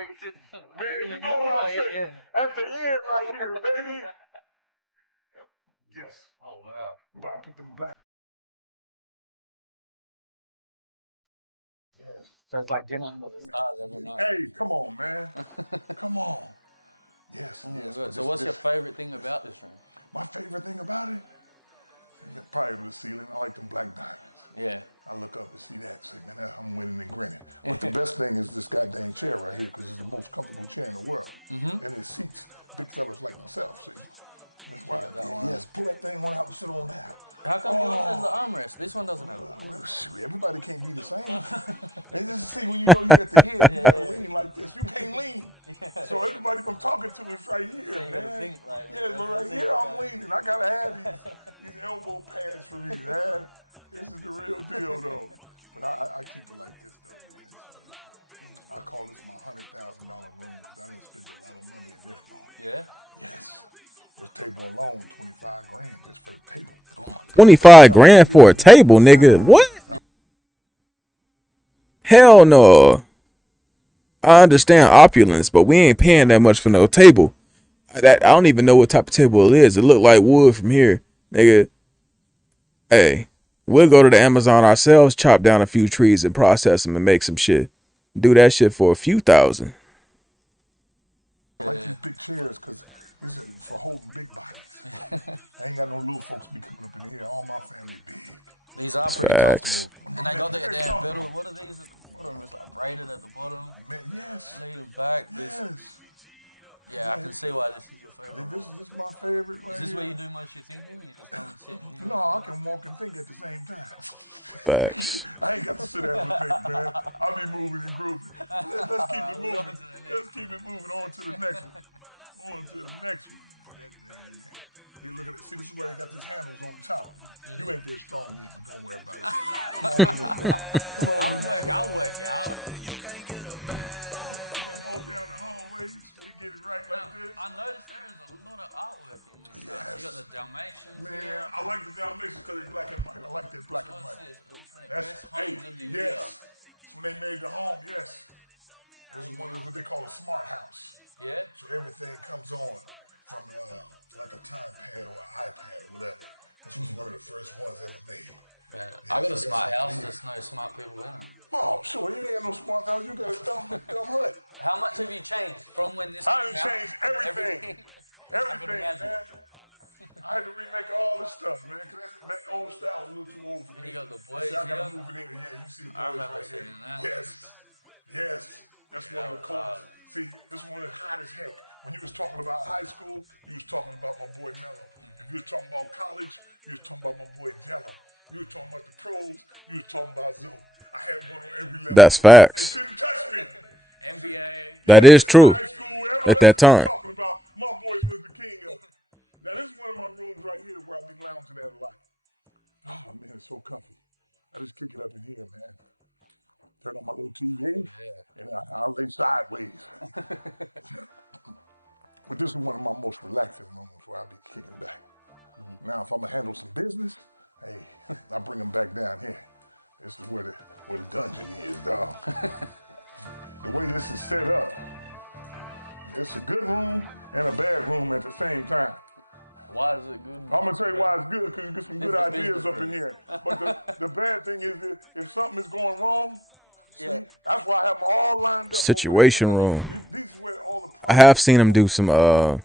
Baby, you know what I'm saying? At the end right here, baby. Yes. Oh, wow. But I picked them back. Sounds like dinner. $25 grand for a table, nigga. What? Hell no. I understand opulence, but we ain't paying that much for no table. I don't even know what type of table it is. It look like wood from here, nigga. Hey, we'll go to the Amazon ourselves, chop down a few trees and process them and make some shit. Do that shit for a few thousand. That's facts. Facts. That's facts. That is true at that time. Situation room. I have seen him do some. I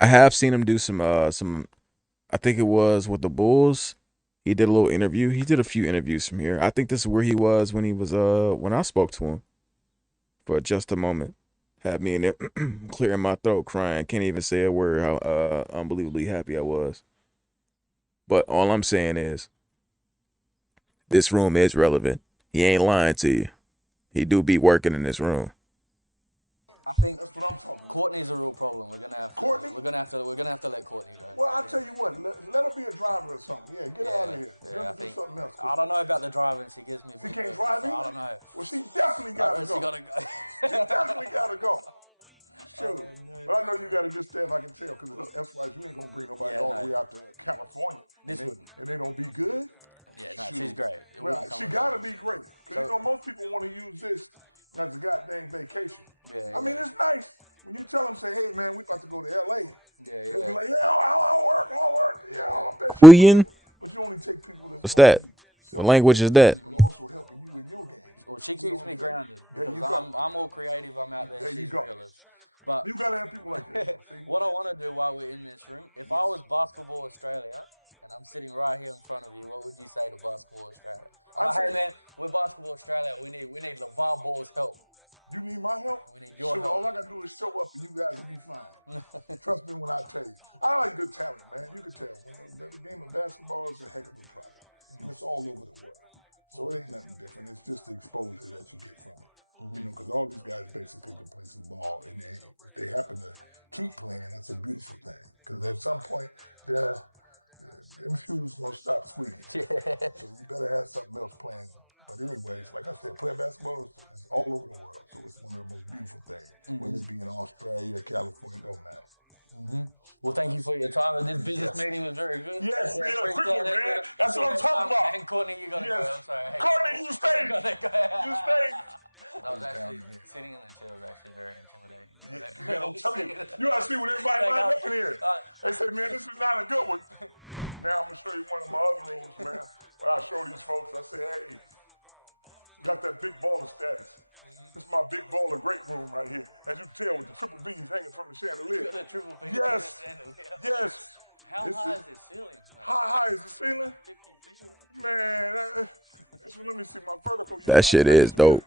have seen him do some. I think it was with the Bulls. He did a little interview. He did a few interviews from here. I think this is where he was when he was when I spoke to him for just a moment. Had me in there clearing my throat, crying. Can't even say a word. How unbelievably happy I was. But all I'm saying is, this room is relevant. He ain't lying to you. He do be working in this room. Quillian? What's that? What language is that? That shit is dope.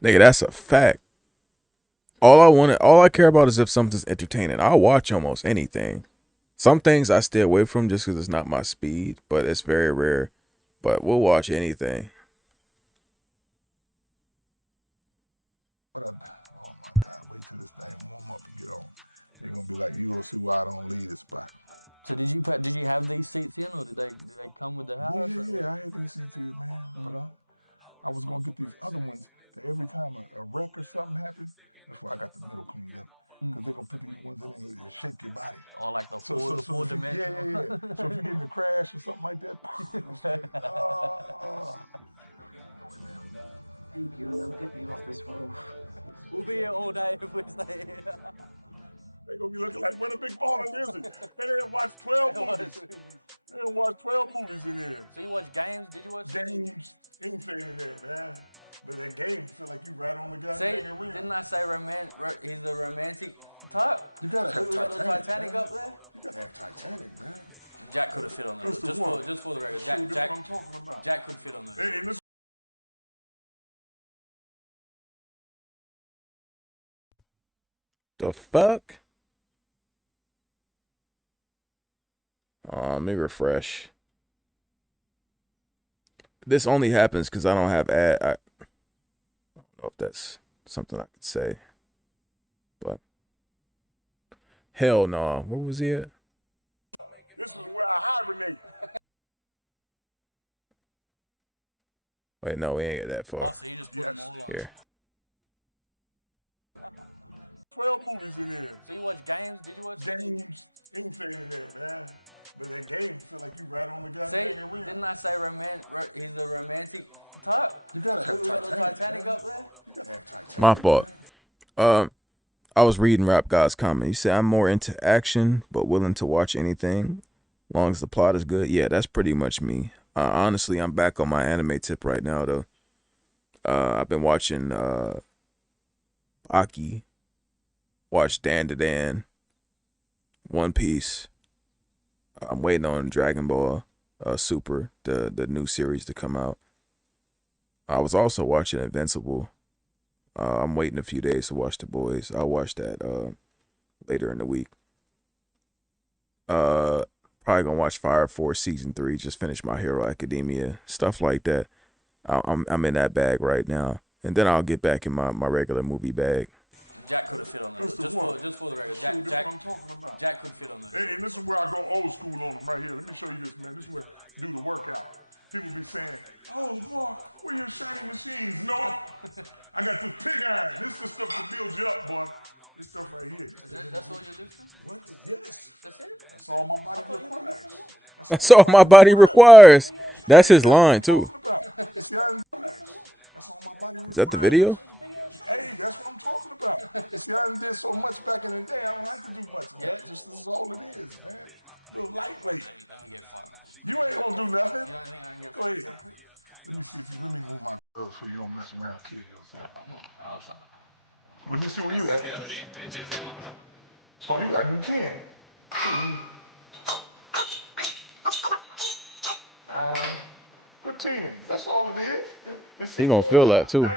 Nigga, that's a fact. All I care about is if something's entertaining. I'll watch almost anything. Some things I stay away from just because it's not my speed, but it's very rare. But we'll watch anything. The fuck? Let me refresh. This only happens because I don't have I don't know if that's something I could say, but hell no. Where was he at? Wait, no, we ain't get that far. Here. My fault. Um, I was reading Rap God's comment. He said, I'm more into action, but willing to watch anything, long as the plot is good. Yeah, that's pretty much me. Honestly, I'm back on my anime tip right now, though. I've been watching Aki, watched Dan to Dan, One Piece. I'm waiting on Dragon Ball Super, the new series to come out. I was also watching Invincible. I'm waiting a few days to watch The Boys. I'll watch that later in the week. Uh, Probably gonna watch Fire Force season 3. Just finish My Hero Academia, stuff like that. I'm in that bag right now, and then I'll get back in my regular movie bag. That's all my body requires. That's his line too. Is that the video? So you don't mess around, kill yourself. But this is what you got. So you got the 10. The 10. That's all it is. This He is gonna feel that too.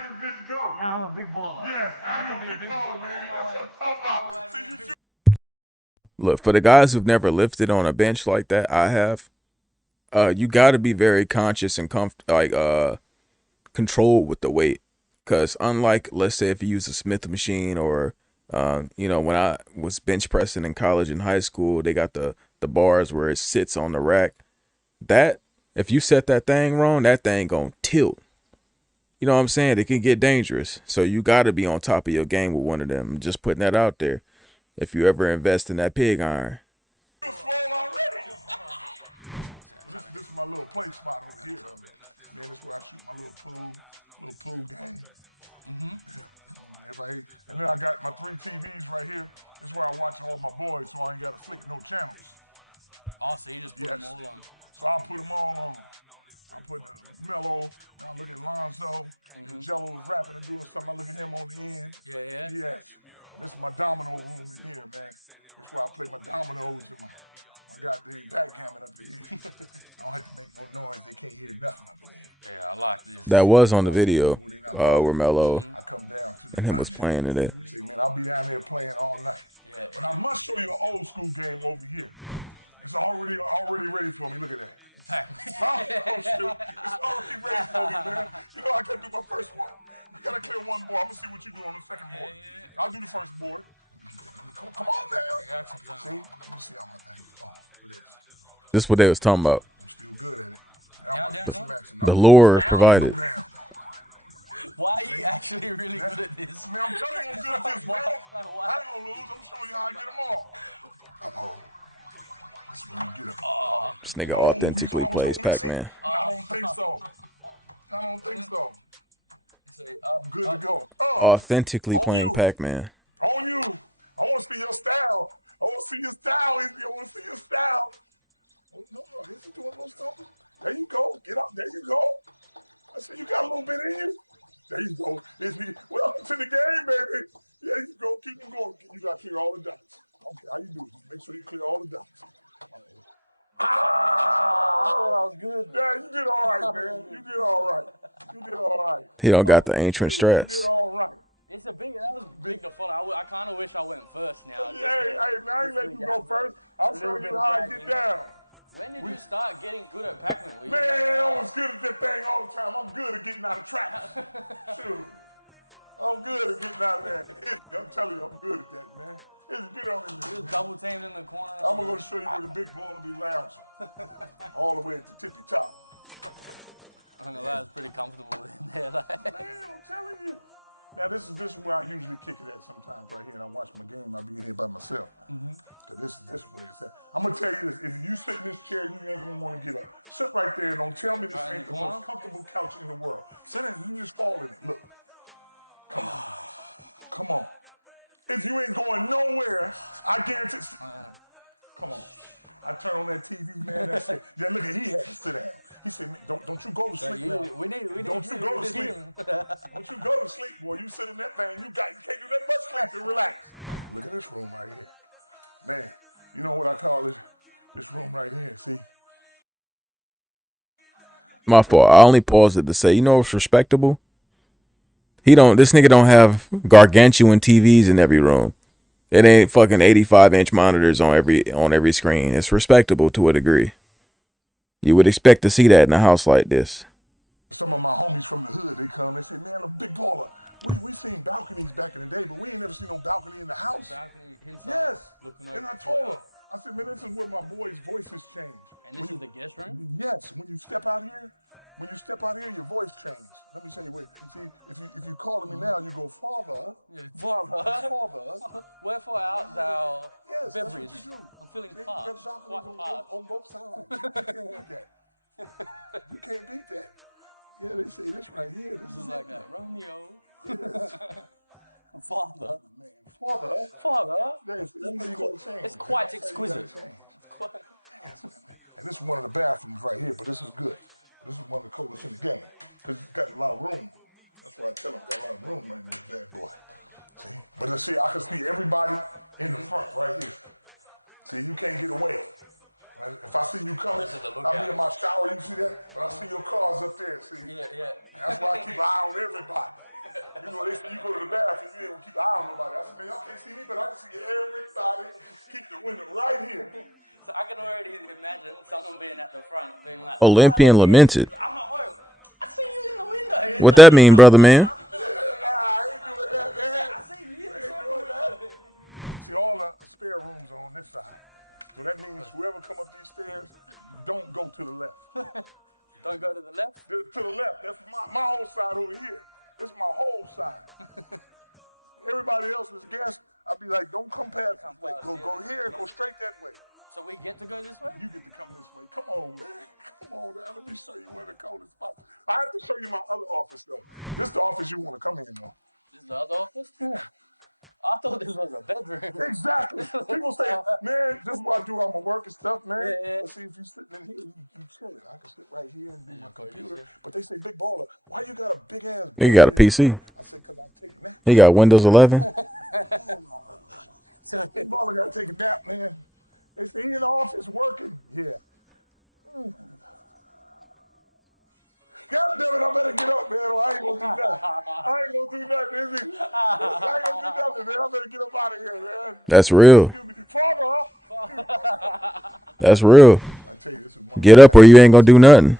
Look, for the guys who've never lifted on a bench like that, I have. You got to be very conscious and controlled with the weight, because unlike, let's say, if you use a Smith machine, or when I was bench pressing in college and high school, they got the bars where it sits on the rack. That, if you set that thing wrong, that thing gonna tilt. You know what I'm saying? It can get dangerous. So you got to be on top of your game with one of them. Just putting that out there. If you ever invest in that pig iron. That was on the video, where Melo and him was playing in it. This is what they was talking about. The, the lure provided. This nigga authentically plays Pac-Man. Authentically playing Pac-Man. He don't got the ancient strats. My fault. I only paused it to say, you know what's respectable? He don't. This nigga don't have gargantuan TVs in every room. It ain't fucking 85-inch monitors on every screen. It's respectable to a degree. You would expect to see that in a house like this. Olympian lamented. What that mean, brother man? He got a PC. He got Windows 11. That's real. That's real. Get up or you ain't gonna do nothing.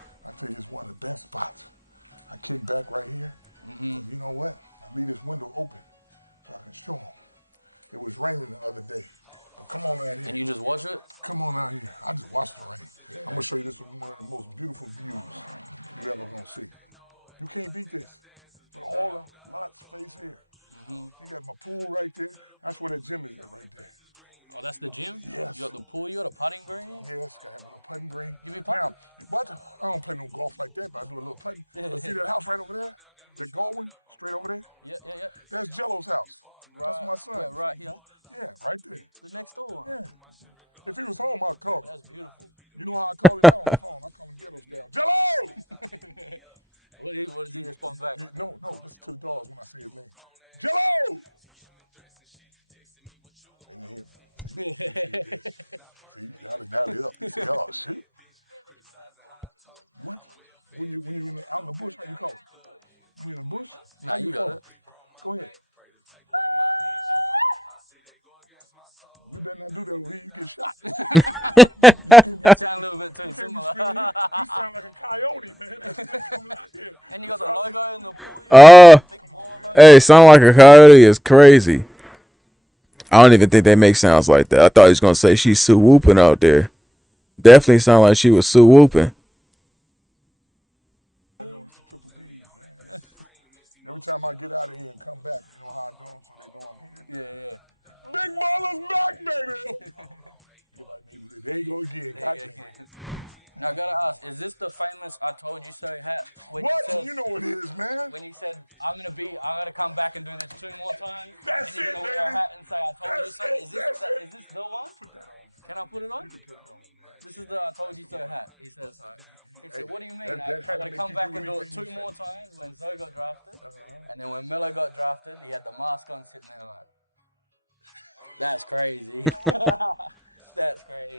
Uh, hey, sound like a coyote is crazy. I don't even think they make sounds like that. I thought he was gonna say she's Sue whooping out there. Definitely sound like she was Sue whooping.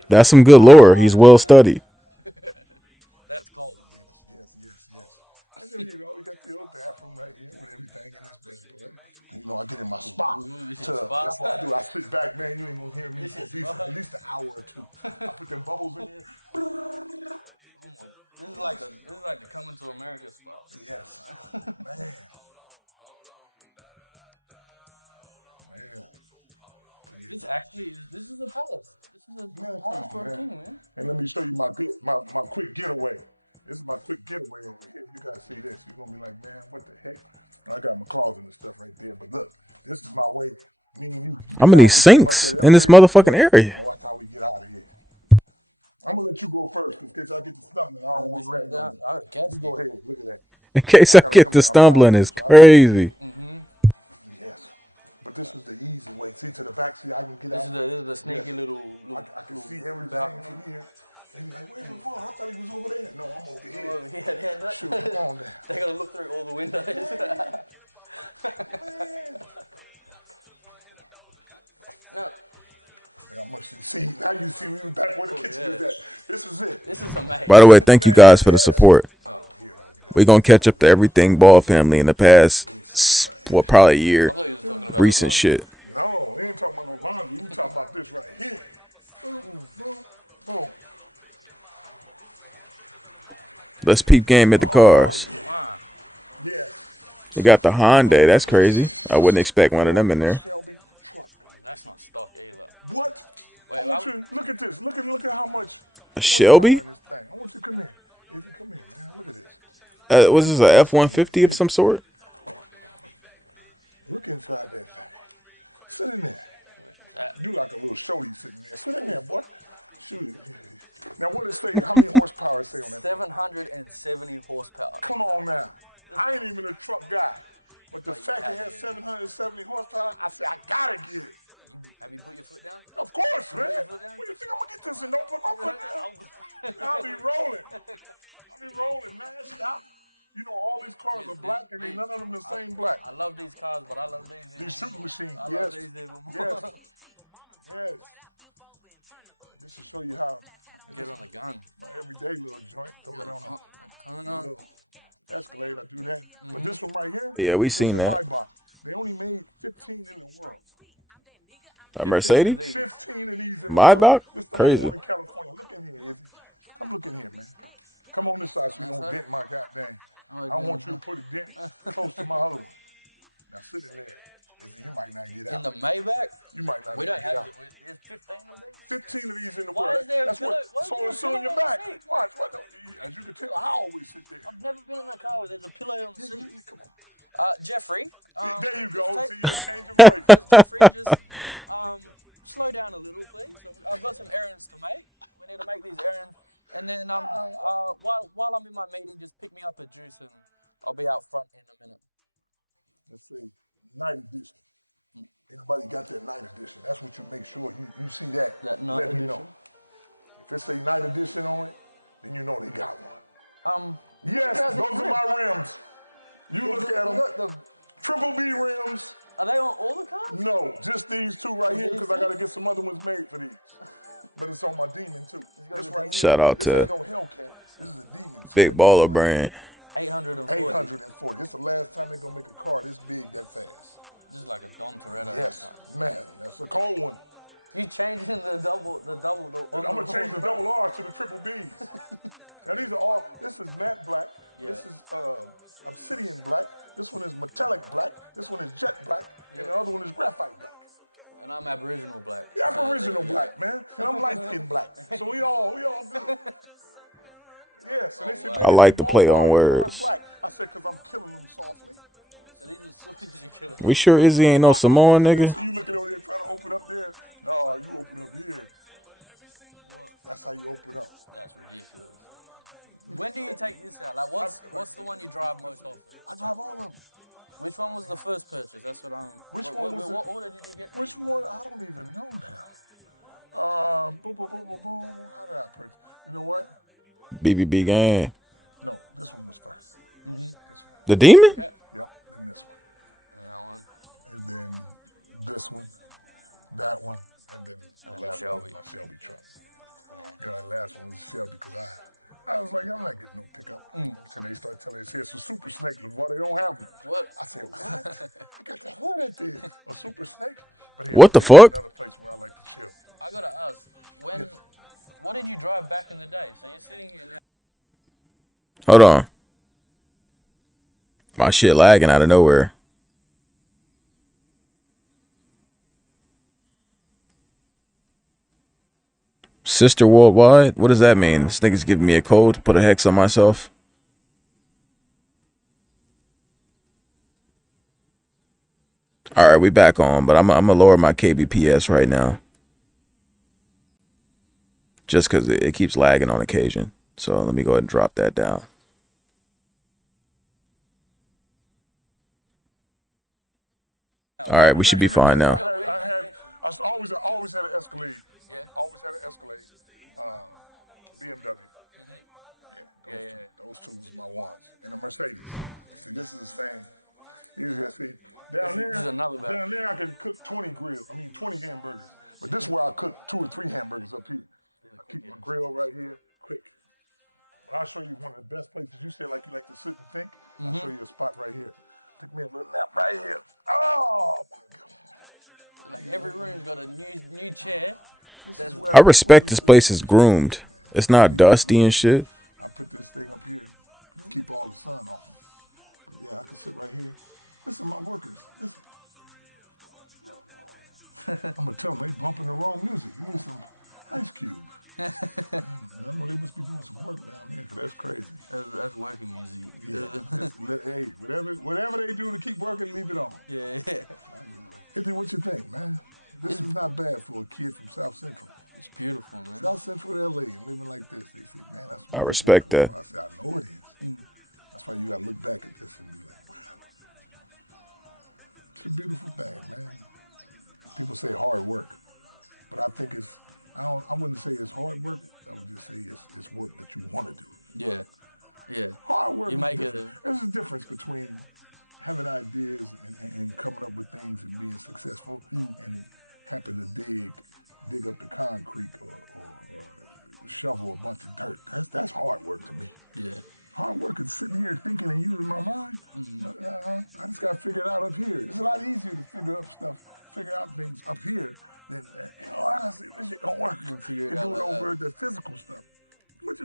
That's some good lore. He's well studied. How many sinks in this motherfucking area? In case I get to stumbling, is crazy. By the way, thank you guys for the support. We're gonna catch up to everything Ball family in the past, what, probably a year. Recent shit. Let's peep game at the cars. They got the Hyundai. That's crazy. I wouldn't expect one of them in there. A Shelby? Was this a F-150 of some sort? Yeah, we seen that. A Mercedes? Maybach? Crazy. Shout out to Big Baller Brand. I like to play on words. We sure Izzy ain't no Samoan nigga? BBB gang. The demon? What the fuck? Hold on. My shit lagging out of nowhere. Sister Worldwide? What does that mean? This nigga's giving me a code to put a hex on myself. All right, we back on, but I'm gonna lower my kbps right now just because it keeps lagging on occasion. So let me go ahead and drop that down. All right, we should be fine now. I respect this place is groomed. It's not dusty and shit. I respect that.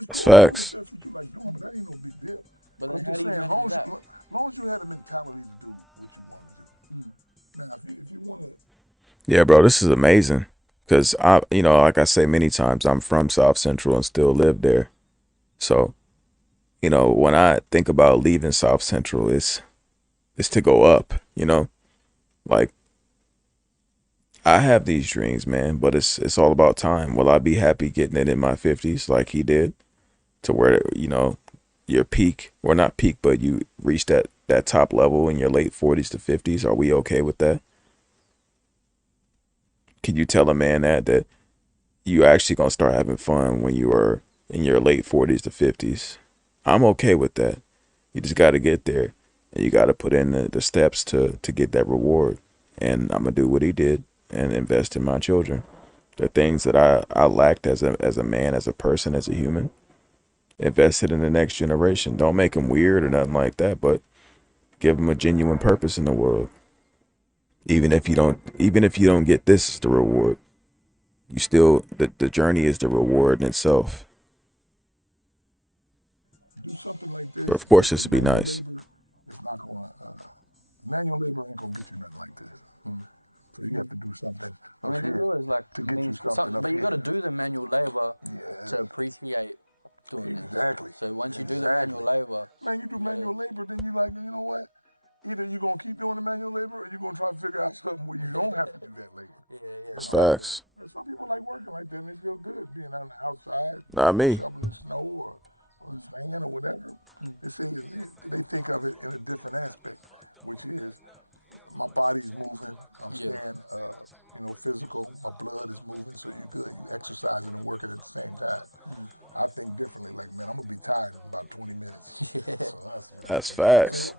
That's facts. Yeah, bro, this is amazing. Cause like I say many times, I'm from South Central and still live there. So, when I think about leaving South Central, it's to go up. Like I have these dreams, man, but it's all about time. Will I be happy getting it in my 50s like he did, to where your peak, or not peak, but you reach that top level in your late 40s to 50s? Are we okay with that? Can you tell a man that you actually gonna start having fun when you are in your late 40s to 50s? I'm okay with that. You just got to get there, and you got to put in the steps to get that reward. And I'm gonna do what he did and invest in my children. The things that I lacked as a man, as a person, as a human, invested in the next generation. Don't make them weird or nothing like that, but give them a genuine purpose in the world. Even if you don't get this as the reward, you still the journey is the reward in itself. But of course, this would be nice. That's facts. Not me. That's facts.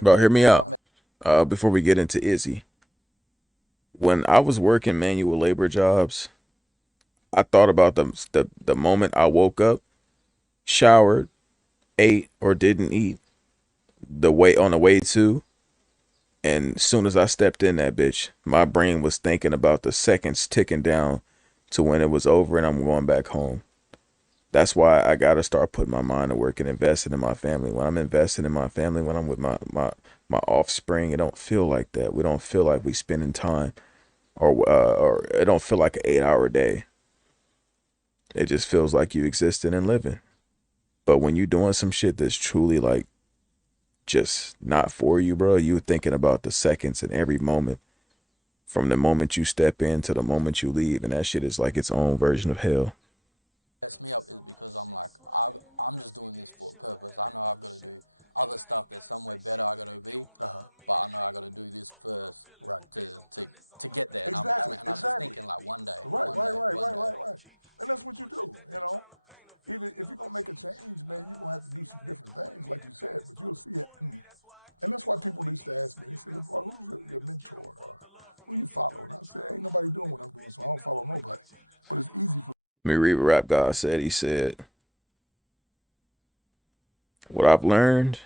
Bro, hear me out. Before we get into Izzy, when I was working manual labor jobs, I thought about the moment I woke up, showered, ate or didn't eat, the way on the way to, and as soon as I stepped in that bitch, my brain was thinking about the seconds ticking down to when it was over and I'm going back home. That's why I gotta start putting my mind to work and investing in my family. When I'm investing in my family, when I'm with my offspring, it don't feel like that. We don't feel like we spending time, or it don't feel like an 8 hour day. It just feels like you existing and living. But when you doing some shit that's truly like just not for you, bro, you thinking about the seconds and every moment from the moment you step in to the moment you leave, and that shit is like its own version of hell. Let me read what Rap God said. He said, "What I've learned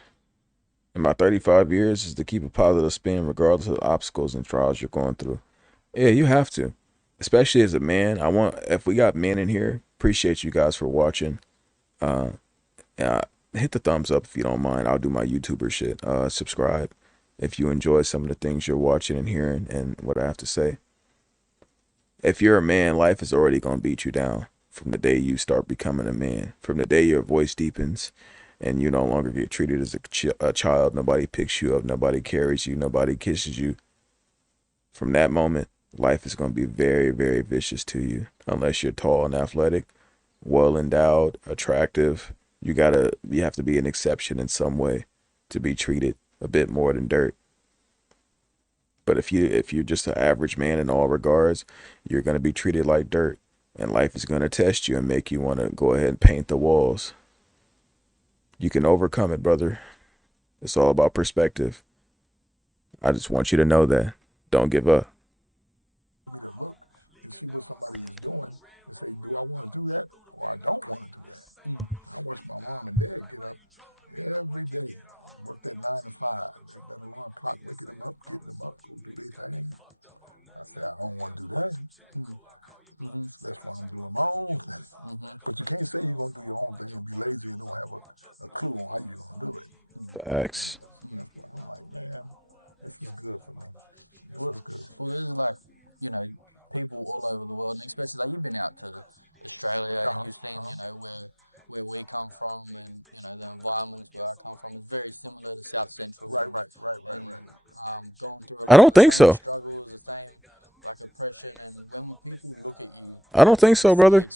in my 35 years is to keep a positive spin regardless of the obstacles and trials you're going through." Yeah, you have to, especially as a man. If we got men in here, appreciate you guys for watching. Uh, uh, Hit the thumbs up if you don't mind. I'll do my YouTuber shit. Subscribe if you enjoy some of the things you're watching and hearing and what I have to say. If you're a man, life is already going to beat you down from the day you start becoming a man, from the day your voice deepens and you no longer get treated as a child. Nobody picks you up, nobody carries you, nobody kisses you. From that moment, life is going to be very, very vicious to you. Unless you're tall and athletic, well endowed, attractive, you have to be an exception in some way to be treated a bit more than dirt. But if you're just an average man in all regards, you're gonna be treated like dirt, and life is gonna test you and make you want to go ahead and paint the walls. You can overcome it, brother. It's all about perspective. I just want you to know that. Don't give up. Facts. I don't think so. I don't think so, brother.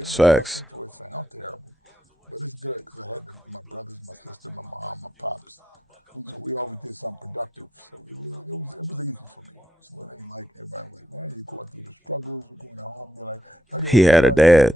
It's facts. He had a dad.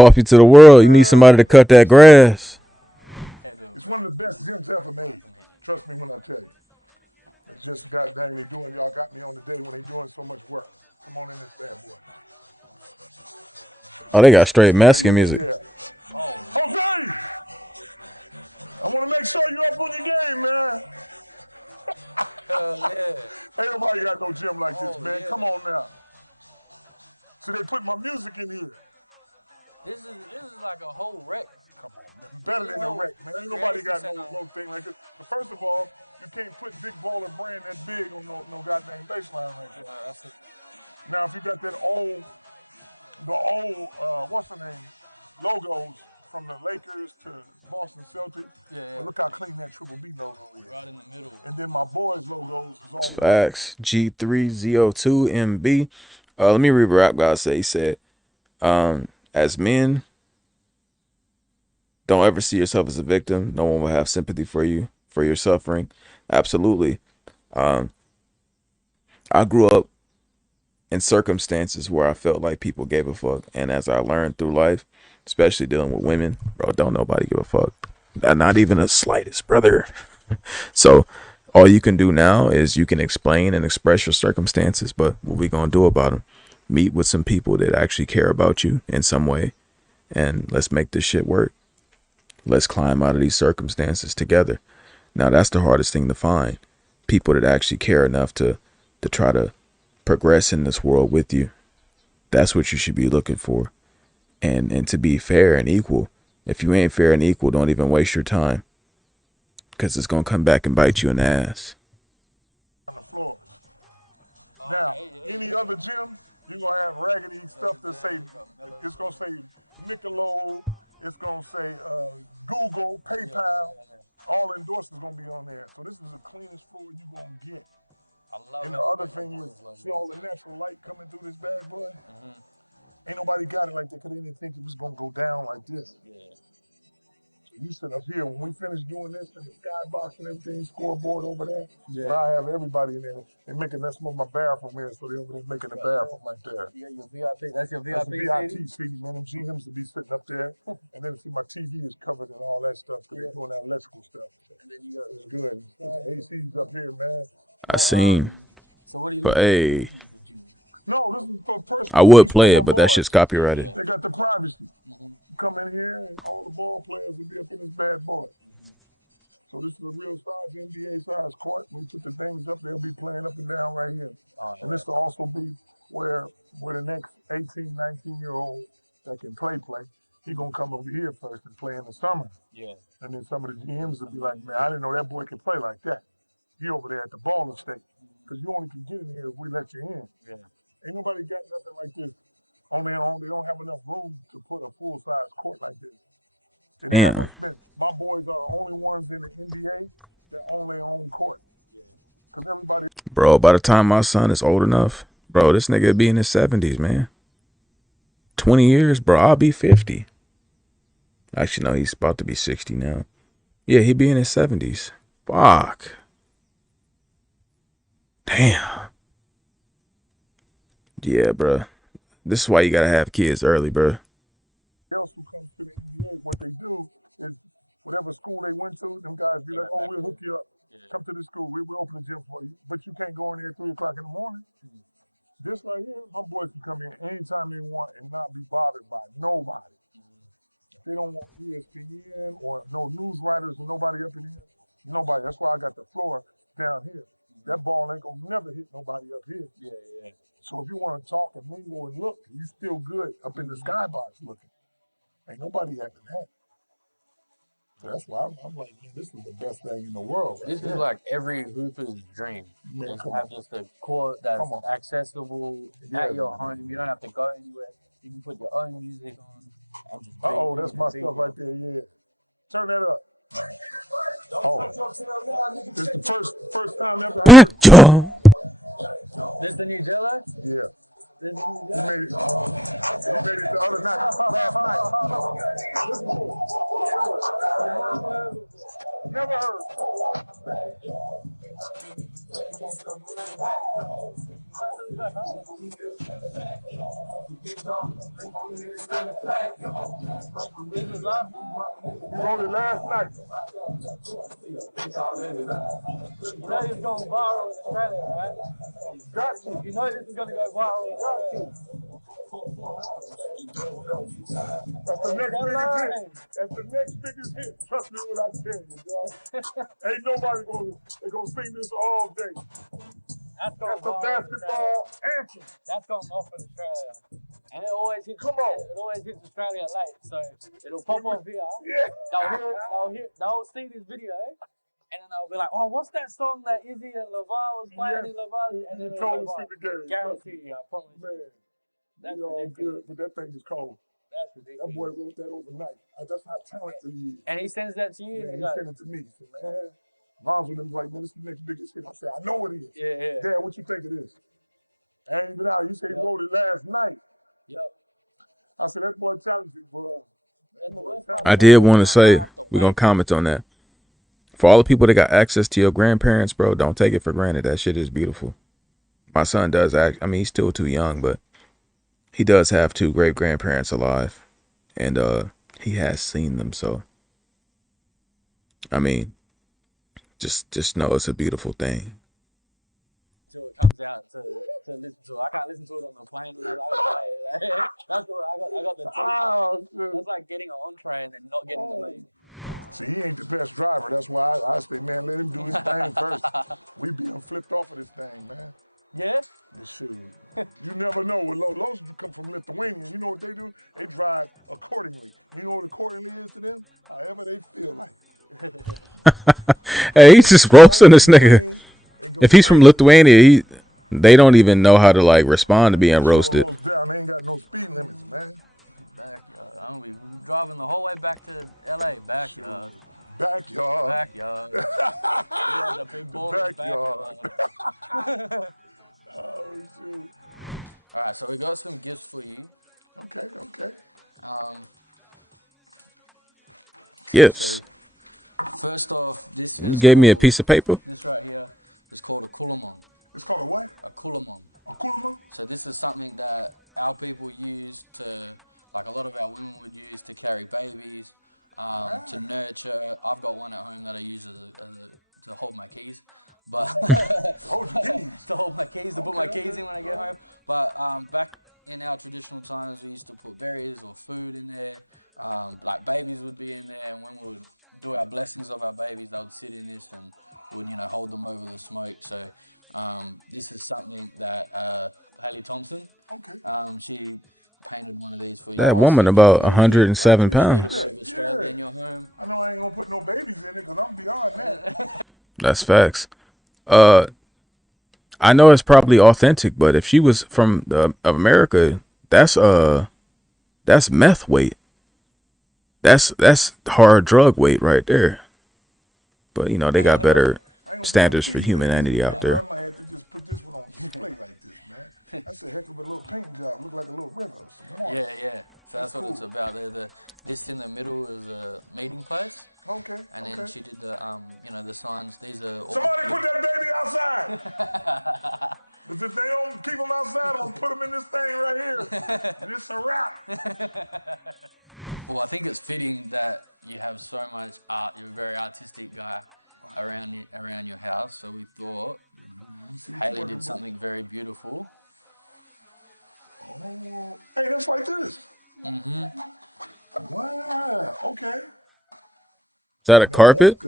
Off you to the world. You need somebody to cut that grass. Oh, they got straight Mexican music. It's facts. G3ZO2MB. Let me read what Rap God say. He said, as men, don't ever see yourself as a victim. No one will have sympathy for you, for your suffering. Absolutely. Um, I grew up in circumstances where I felt like people gave a fuck. And as I learned through life, especially dealing with women, bro, don't nobody give a fuck. Not even the slightest, brother. So all you can do now is you can explain and express your circumstances, but what we gonna do about them? Meet with some people that actually care about you in some way, and let's make this shit work. Let's climb out of these circumstances together. Now that's the hardest thing to find. People that actually care enough to try to progress in this world with you. That's what you should be looking for. And to be fair and equal. If you ain't fair and equal, don't even waste your time, because it's gonna come back and bite you in the ass. I seen. But hey, I would play it, but that shit's copyrighted. Damn, bro. By the time my son is old enough, bro, this nigga be in his 70s, man. 20 years, bro. I'll be 50. Actually, no, he's about to be 60 now. Yeah, he be in his 70s. Fuck. Damn. Yeah, bro. This is why you gotta have kids early, bro. John. I did want to say we're gonna comment on that. For all the people that got access to your grandparents, bro, don't take it for granted. That shit is beautiful. My son does act. I mean, he's still too young, but he does have two great grandparents alive, and he has seen them. So, I mean, just know it's a beautiful thing. Hey, he's just roasting this nigga. If he's from Lithuania, they don't even know how to like respond to being roasted. Gifts. You gave me a piece of paper. That woman about 107 pounds. That's facts. Uh, I know it's probably authentic, but if she was from of America, that's that's meth weight. That's hard drug weight right there. But you know they got better standards for humanity out there. Is that a carpet?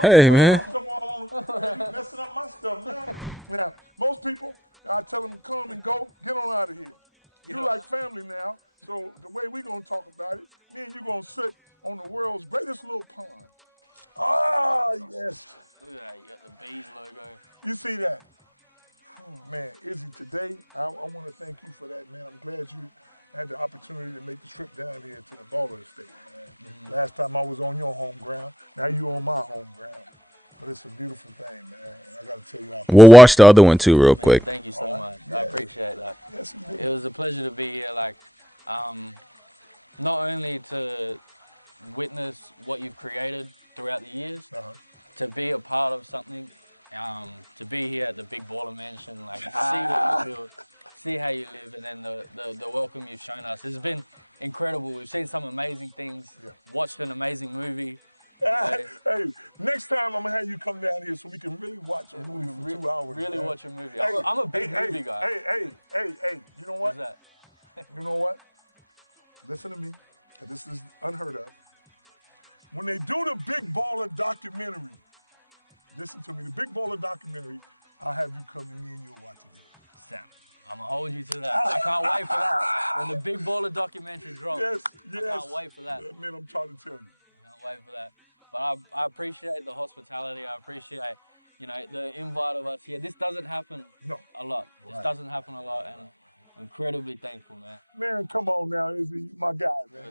Hey man. We'll watch the other one too, real quick.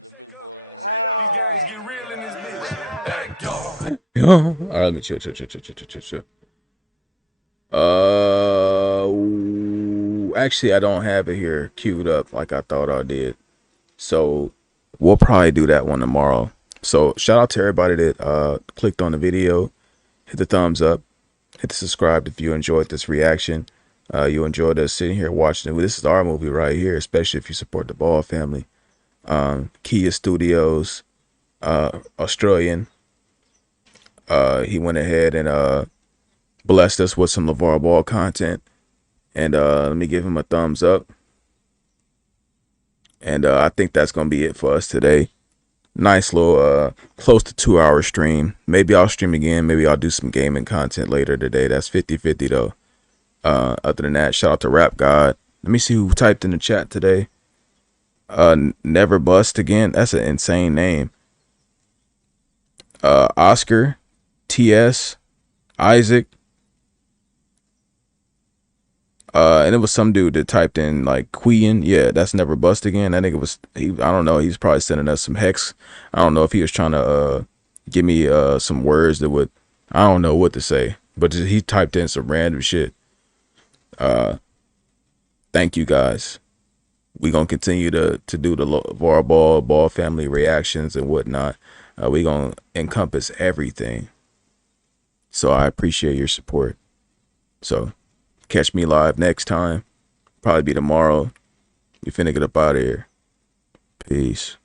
These guys get real in this bitch. Act dog. All right, let me chill. Actually, I don't have it here queued up like I thought I did. So we'll probably do that one tomorrow. So shout out to everybody that clicked on the video, hit the thumbs up, hit the subscribe if you enjoyed this reaction. You enjoyed us sitting here watching it. This is our movie right here, especially if you support the Ball family. Kia Studios, Australian. He went ahead and blessed us with some LaVar Ball content. And let me give him a thumbs up. And I think that's going to be it for us today. Nice little close to 2-hour stream. Maybe I'll stream again. Maybe I'll do some gaming content later today. That's 50-50 though. Other than that, shout out to Rap God. Let me see who typed in the chat today. Never Bust Again. That's an insane name. Oscar, TS, Isaac. And it was some dude that typed in like Queen. Yeah, that's Never Bust Again. I think it was I don't know. He's probably sending us some hex. I don't know if he was trying to give me some words that would, I don't know what to say. But he typed in some random shit. Thank you guys. We gonna continue to do the LaVar Ball family reactions and whatnot. We gonna encompass everything. So I appreciate your support. So catch me live next time. Probably be tomorrow. We finna get up out of here. Peace.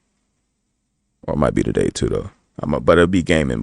Or it might be today too though. But it'll be gaming.